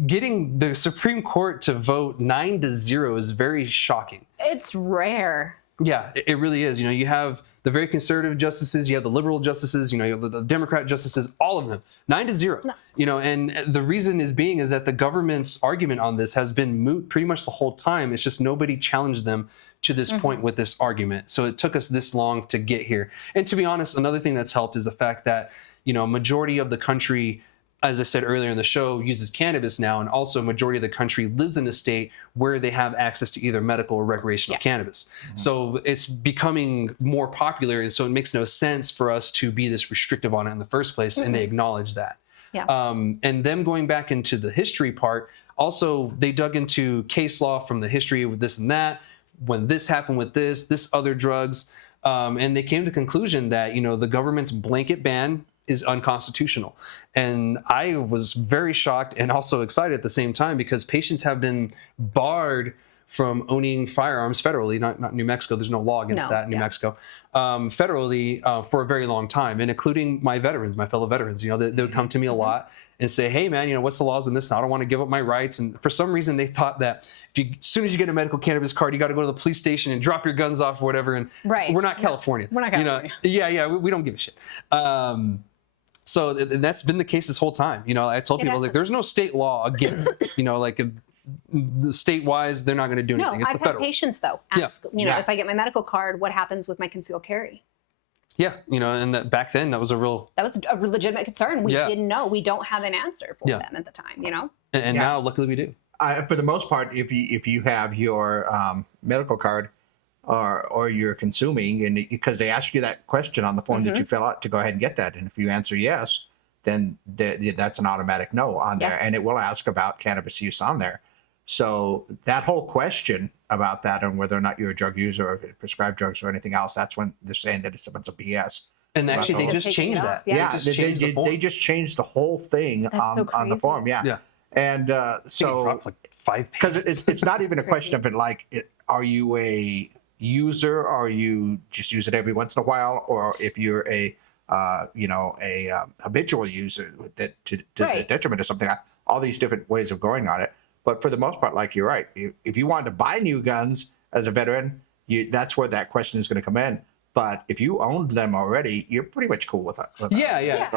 getting the Supreme Court to vote 9-0 is very shocking. It's rare. Yeah, it really is. You have the very conservative justices, you have the liberal justices, you have the Democrat justices, all of them 9-0. No. And the reason is that the government's argument on this has been moot pretty much the whole time. It's just nobody challenged them to this point with this argument. So it took us this long to get here. And to be honest, another thing that's helped is the fact that, majority of the country, as I said earlier in the show, uses cannabis now, and also a majority of the country lives in a state where they have access to either medical or recreational cannabis. So it's becoming more popular, and so it makes no sense for us to be this restrictive on it in the first place, and they acknowledge that. Yeah. And them going back into the history part, also they dug into case law from the history with this and that, when this happened with this other drugs, and they came to the conclusion that, the government's blanket ban is unconstitutional. And I was very shocked and also excited at the same time because patients have been barred from owning firearms federally, not New Mexico. There's no law against that in New Mexico, federally for a very long time, and including my fellow veterans. They would come to me a lot and say, hey man, what's the laws on this? And I don't want to give up my rights. And for some reason they thought that as soon as you get a medical cannabis card, you got to go to the police station and drop your guns off or whatever. And we're not California. We're not California. We don't give a shit. So that's been the case this whole time. I told people, there's no state law again. The state-wise, they're not going to do anything. No, it's I've the federal. had patients though ask, if I get my medical card, what happens with my concealed carry? Yeah, and that back then that was a legitimate concern. We didn't know. We don't have an answer for them at the time. And now, luckily, we do. For the most part, if you have your medical card or you're consuming, and because they ask you that question on the form that you fill out to go ahead and get that, and if you answer yes, then that's an automatic no on there, and it will ask about cannabis use on there. So that whole question about that and whether or not you're a drug user or prescribed drugs or anything else, that's when they're saying that it's a bunch of BS. And actually, they just changed that. They just changed the whole thing on the form. Yeah. And so dropped like 5 pages. Because it's not even a question of it are you a user or you just use it every once in a while, or if you're a habitual user to the detriment of something. All these different ways of going on it. But for the most part, like you're right, if you wanted to buy new guns as a veteran, that's where that question is going to come in. But if you owned them already, you're pretty much cool with it. Stuff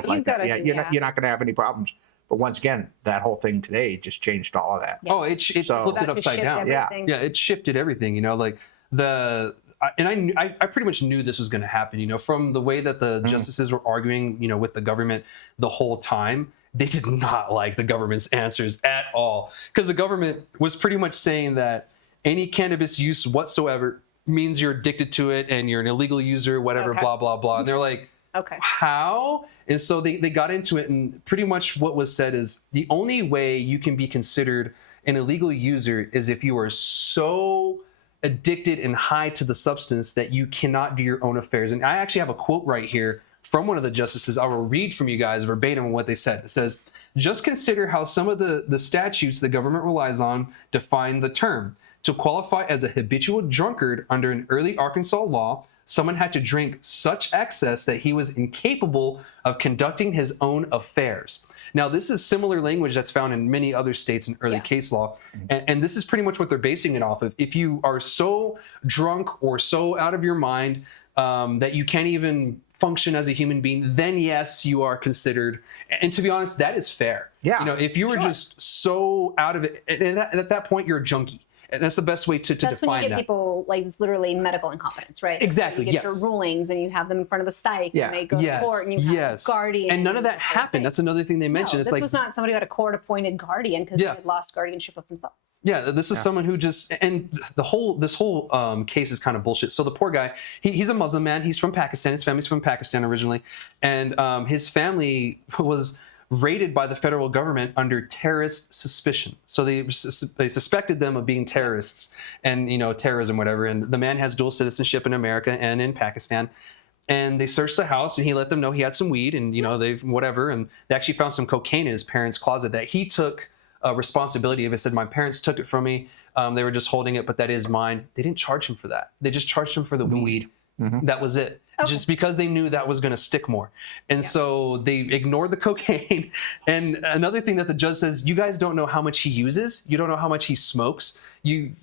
like that. You're not going to have any problems. But once again, that whole thing today just changed all of that. Yeah. Oh, it flipped it upside down. Yeah, it shifted everything. I pretty much knew this was going to happen. From the way that the justices were arguing, with the government the whole time. They did not like the government's answers at all, because the government was pretty much saying that any cannabis use whatsoever means you're addicted to it and you're an illegal user, whatever, blah, blah, blah. And they're like, how? And so they got into it, and pretty much what was said is the only way you can be considered an illegal user is if you are so addicted and high to the substance that you cannot do your own affairs. And I actually have a quote right here from one of the justices. I will read from you guys verbatim what they said. It says, just consider how some of the statutes the government relies on define the term. To qualify as a habitual drunkard under an early Arkansas law, someone had to drink such excess that he was incapable of conducting his own affairs. Now, this is similar language that's found in many other states in early case law. And this is pretty much what they're basing it off of. If you are so drunk or so out of your mind that you can't even function as a human being, then yes, you are considered. And to be honest, that is fair. Yeah. If you were just so out of it, and at that point, you're a junkie. And that's the best way to That's define when you get that. people, like, it's literally medical incompetence, right? Exactly, You get yes. your rulings and you have them in front of a psych Yeah. and they go to court and you have a guardian. And none of that happened. That's another thing they mentioned. No, It's this like, was not somebody who had a court-appointed guardian because they had lost guardianship of themselves. yeah, this is someone who just, and this whole case is kind of bullshit. So the poor guy, he's a Muslim man. He's from Pakistan. His family's from Pakistan originally, and his family was raided by the federal government under terrorist suspicion. So they suspected them of being terrorists and, you know, terrorism, whatever. And the man has dual citizenship in America and in Pakistan. And they searched the house and he let them know he had some weed and, you know, they've whatever. And they actually found some cocaine in his parents' closet that he took responsibility of. It said, my parents took it from me. They were just holding it, but that is mine. They didn't charge him for that. They just charged him for the weed. That was it. Okay. Just because they knew that was going to stick more. And so they ignored the cocaine. And another thing that the judge says, you guys don't know how much he uses. You don't know how much he smokes. You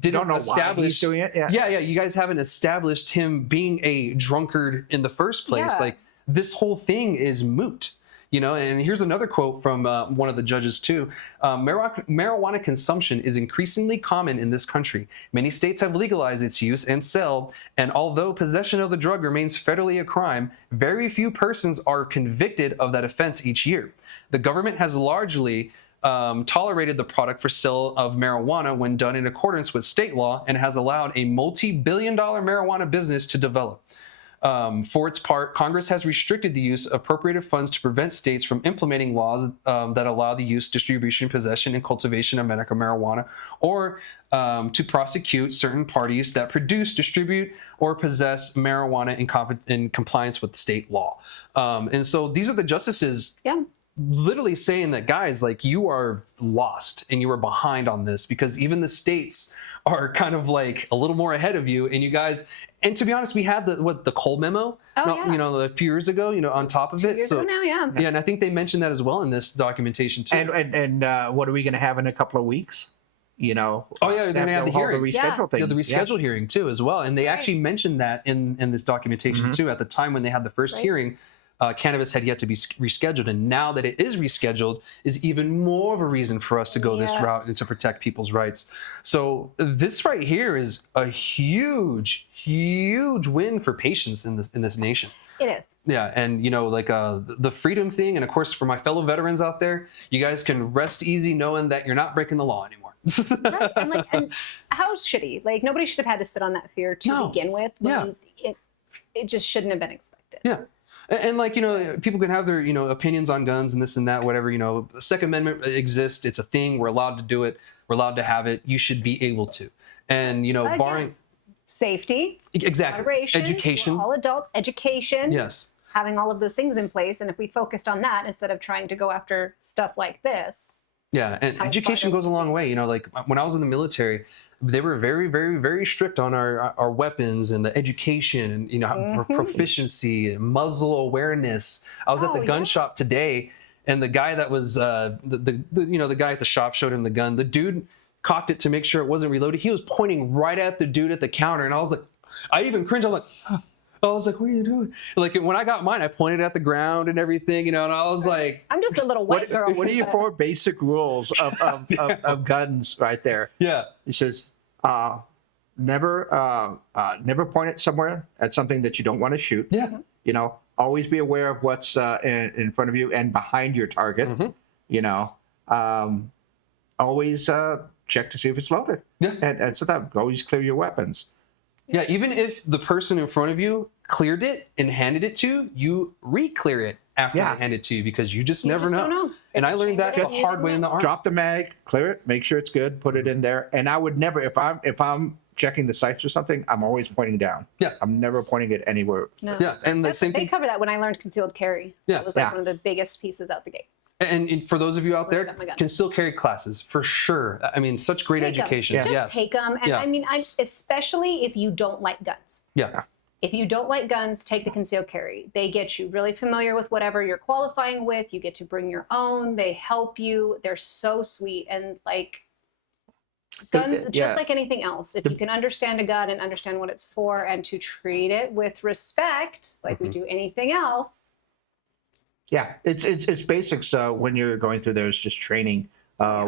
didn't know establish why he's doing it. yeah. You guys haven't established him being a drunkard in the first place. Yeah. Like, this whole thing is moot. You know, and here's another quote from one of the judges too. Marijuana consumption is increasingly common in this country. Many states have legalized its use and sale, and although possession of the drug remains federally a crime, very few persons are convicted of that offense each year. The government has largely tolerated the product for sale of marijuana when done in accordance with state law and has allowed a multi-billion-dollar marijuana business to develop. For its part, Congress has restricted the use of appropriated funds to prevent states from implementing laws that allow the use, distribution, possession, and cultivation of medical marijuana, or to prosecute certain parties that produce, distribute, or possess marijuana in compliance with state law. And so these are the justices literally saying that, guys, like, you are lost and you are behind on this because even the states are kind of like a little more ahead of you, and you guys. And to be honest, we had the Cole memo, you know, a few years ago, you know, on top of it. 2 years ago now, yeah, and I think they mentioned that as well in this documentation too. And what are we going to have in a couple of weeks? You know, they're going to have the hearing, the rescheduled thing, the rescheduled hearing too, as well. And they actually mentioned that in this documentation too. At the time when they had the first hearing, cannabis had yet to be rescheduled, and now that it is rescheduled is even more of a reason for us to go this route and to protect people's rights. So this right here is a huge win for patients in this nation. it is. Yeah, and you know, like the freedom thing, and of course for my fellow veterans out there, you guys can rest easy knowing that you're not breaking the law anymore. Right, and how shitty. Like, nobody should have had to sit on that fear to begin with. When it just shouldn't have been expected. Yeah. And like, you know, people can have their, you know, opinions on guns and this and that, whatever, you know, the Second Amendment exists. It's a thing. We're allowed to do it. We're allowed to have it. You should be able to. And, you know, Again, barring safety, exactly, moderation, education, all adults, education. yes, having all of those things in place. And if we focused on that instead of trying to go after stuff like this. yeah, and education goes a long way. You know, like when I was in the military, they were very, very, very strict on our weapons and the education and, you know, proficiency and muzzle awareness. I was at the gun shop today, and the guy that was the guy at the shop showed him the gun. The dude cocked it to make sure it wasn't reloaded. He was pointing right at the dude at the counter, and I was like, I even cringed. I'm like, I was like, what are you doing? Like, when I got mine, I pointed at the ground and everything, you know, and I was like, I'm just a little white girl. What are your 4 basic rules of guns right there? Yeah. He says, never point it somewhere at something that you don't want to shoot. Yeah. You know, always be aware of what's in front of you and behind your target. You know, always check to see if it's loaded. Yeah. And so that always clear your weapons. Yeah, even if the person in front of you cleared it and handed it to you, you re-clear it after they hand it to you, because you just never don't know. And I learned that the hard way in the army. Drop the mag, clear it, make sure it's good, put it in there. And I would never, if I'm checking the sights or something, I'm always pointing down. Yeah. I'm never pointing it anywhere. No. Yeah, and the same They thing. cover that when I learned concealed carry. Yeah. It was like one of the biggest pieces out the gate. And for those of you out there, got my gun. concealed carry classes, for sure. I mean, such great education. Just Yes. take them. And Yeah. I mean, especially if you don't like guns. Yeah. If you don't like guns, take the concealed carry. They get you really familiar with whatever you're qualifying with. You get to bring your own. They help you. They're so sweet. And like, guns, just like anything else, if you can understand a gun and understand what it's for and to treat it with respect, like we do anything else. Yeah, it's basics. When you're going through there, it's just training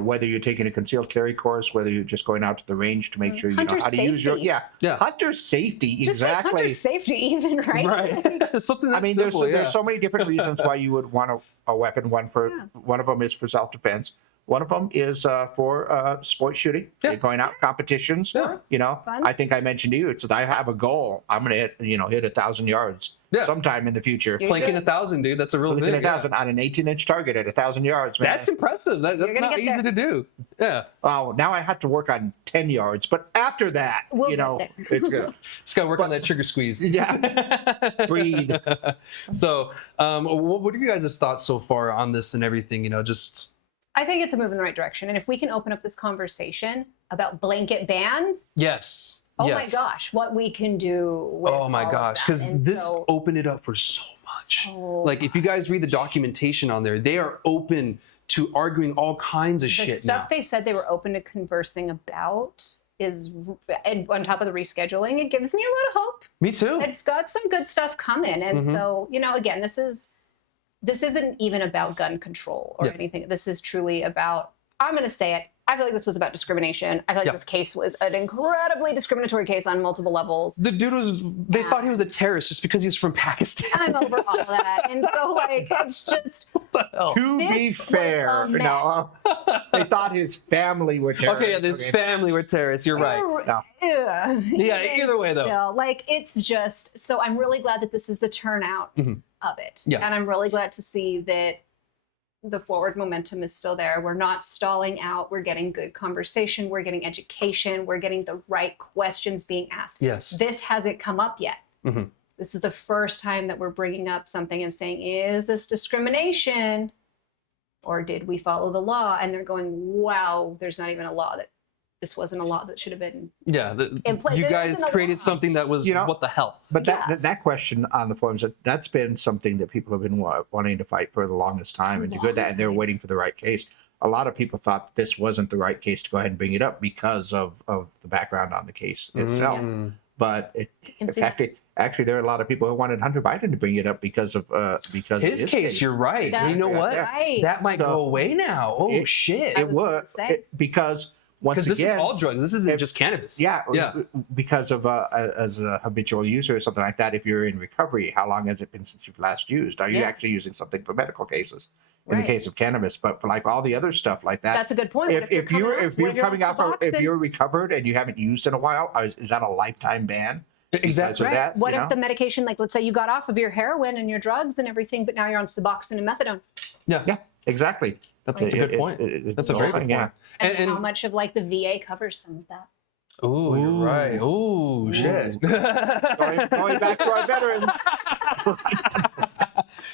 whether you're taking a concealed carry course, whether you're just going out to the range to make sure you Hunter know how to use your safety. hunter safety. Just like Exactly. hunter safety, even, right? Right. Something that's I mean, simple, there's so many different reasons why you would want a weapon. One of them is for self-defense. One of them is for sport shooting. Yeah. You're going out competitions. Yeah. You know, Fun. I think I mentioned to you, it's that I have a goal. I'm going to hit 1,000 yards sometime in the future. You're Planking good. 1,000, dude. That's a real thing. 1,000 on an 18-inch target at 1,000 yards, man. That's impressive. That's gonna not get easy there. to do. Yeah. Oh, now I have to work on 10 yards, but after that, We'll get there. it's good. Just got to work on that trigger squeeze. Yeah. Breathe. So, what are you guys' thoughts so far on this and everything? Just. I think it's a move in the right direction. And if we can open up this conversation about blanket bans, Yes. oh yes. my gosh, what we can do with Oh my all of gosh, that. because And this so- opened it up for so much. so Like, if you guys read the documentation on there, they are open to arguing all kinds of the shit stuff now. they said they were open to conversing about is, and on top of the rescheduling, it gives me a lot of hope. Me too. It's got some good stuff coming. And Mhm. so, again, this isn't even about gun control or Yeah. anything. This is truly about, I'm going to say it, I feel like this was about discrimination. I feel like Yeah. this case was an incredibly discriminatory case on multiple levels. The dude they Yeah. thought he was a terrorist just because he's from Pakistan. I'm over all of that. And so, like, it's just, What the hell? To This be was fair, a mess. no, they thought his family were terrorists. Okay, yeah, this family were terrorists. You're right. No. Ugh. Yeah, either way, though. Still, like, it's just, so I'm really glad that this is the turnout Mhm. of it. Yeah. And I'm really glad to see that the forward momentum is still there. We're not stalling out. We're getting good conversation. We're getting education. We're getting the right questions being asked. Yes. This hasn't come up yet. Mhm. This is the first time that we're bringing up something and saying, is this discrimination? Or did we follow the law? And they're going, wow, there's not even a law that, this wasn't a law that should have been. Yeah. In place- You it guys isn't a created law. something that was, what the hell? But Yeah. that question on the forums, that's been something that people have been wanting to fight for the longest time, and they're waiting for the right case. A lot of people thought this wasn't the right case to go ahead and bring it up because of the background on the case itself. Mm. But can see that. actually, there are a lot of people who wanted Hunter Biden to bring it up because of His case, you're right. That's You know what? right. That might So- go away now. Oh, It- shit. I It was gonna was say. because once Because this again, is all drugs. This isn't if- just cannabis. yeah, Yeah. because of as a habitual user or something like that. If you're in recovery, how long has it been since you've last used? Are you Yeah. actually using something for medical cases? In Right. the case of cannabis, but for like all the other stuff like that, That's a good point. What if you're coming off, if then- you're recovered and you haven't used in a while, is that a lifetime ban? Exactly. of Right. that, What you if know? the medication, like, let's say you got off of your heroin and your drugs and everything, but now you're on Suboxone and methadone, Yeah. Yeah, exactly. That's a good point. That's a very good point. Yeah. and how much of like the VA covers some of that? Oh, you're right. Oh, shit. Going back to our veterans.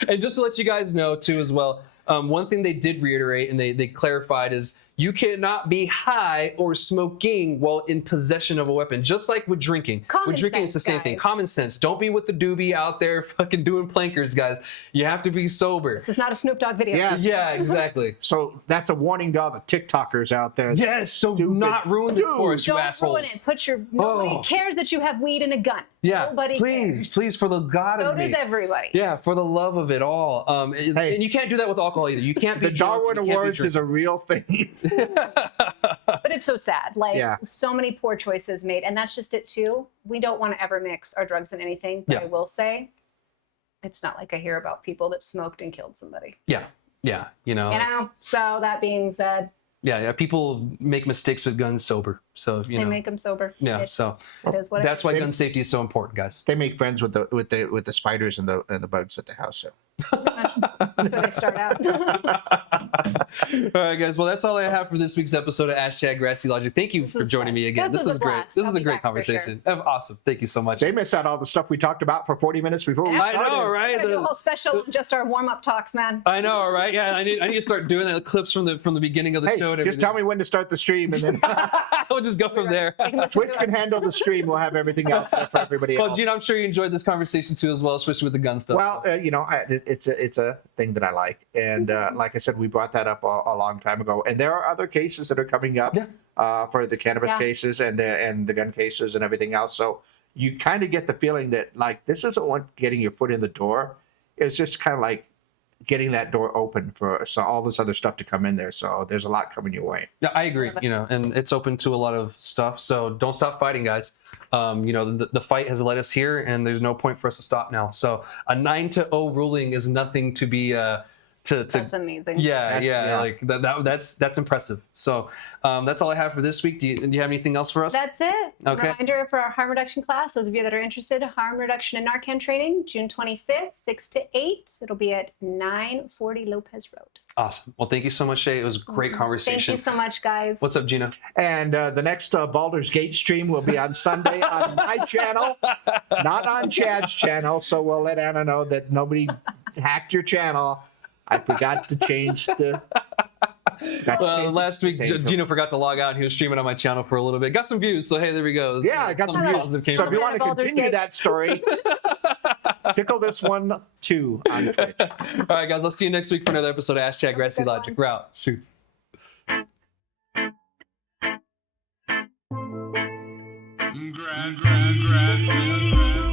And just to let you guys know, too, as well, one thing they did reiterate and they clarified is you cannot be high or smoking while in possession of a weapon, just like with drinking. Common with drinking, it's the sense, same thing. guys. Common sense. Don't be with the doobie out there fucking doing plankers, guys. You have to be sober. This is not a Snoop Dogg video. Yes. Yeah, exactly. So that's a warning to all the TikTokers out there. Yes, so Stupid not ruin this dude. for us, you Don't assholes. ruin it. Put your, nobody Oh. cares that you have weed and a gun. Yeah, Nobody please, cares. for the God So of me. does everybody. Yeah, for the love of it all. Hey. And you can't do that with alcohol either. You can't be The drunk, Darwin you can't be Awards is a real thing. But it's so sad. Like, Yeah. so many poor choices made. And that's just it, too. We don't want to ever mix our drugs in anything. But Yeah. I will say, it's not like I hear about people that smoked and killed somebody. Yeah, You know? So that being said, yeah. People make mistakes with guns sober, so they make them sober. Yeah, It's- so it is what that's it why They- gun safety is so important, guys. They make friends with the spiders and the bugs at the house. So. is. That's where they start out. All right, guys. Well, that's all I have for this week's episode of #Grassy Logic. Thank you This for was joining fun. me again. This This was was a great. blast. This I'll was a be great back for sure. conversation. Awesome. Thank you so much. They missed out all the stuff we talked about for 40 minutes before we I started. know, We're right? gonna do a whole special on just our warm-up talks, man. I know, right? Yeah, I need to start doing the clips from the beginning of the Hey, show. just tell me when to start the stream, and then We'll just go from there. They can listen Twitch to can us. handle the stream. We'll have everything else there for everybody Well, else. Gene, I'm sure you enjoyed this conversation too, as well, especially with the gun stuff. Well, it's a thing that I like, and like I said, we brought that up a long time ago. And there are other cases that are coming up for the cannabis Yeah. cases and the gun cases and everything else. So you kind of get the feeling that like this isn't what getting your foot in the door. It's just kind of like getting that door open for all this other stuff to come in there. So there's a lot coming your way. Yeah, I agree. And it's open to a lot of stuff. So don't stop fighting, guys. The fight has led us here, and there's no point for us to stop now. So a 9-0 ruling is nothing to be That's amazing. Yeah, like that's impressive. So that's all I have for this week. Do you have anything else for us? That's it. Okay. Reminder for our harm reduction class, those of you that are interested, harm reduction and Narcan training, June 25th, 6 to 8. It'll be at 940 Lopez Road. Awesome. Well, thank you so much, Shay. It was a great conversation. Thank you so much, guys. What's up, Gina? And the next Baldur's Gate stream will be on Sunday on my channel, not on Chad's channel. So we'll let Anna know that nobody hacked your channel. I forgot to change the. Last week, Gino forgot to log out, and he was streaming on my channel for a little bit. Got some views, so hey, there we go. Yeah, I got some views. So if you want to continue that story, tickle this one too on Twitch. All right, guys, let's see you next week for another episode of Hashtag Grassy Logic. We're out. Shoots. Grassy.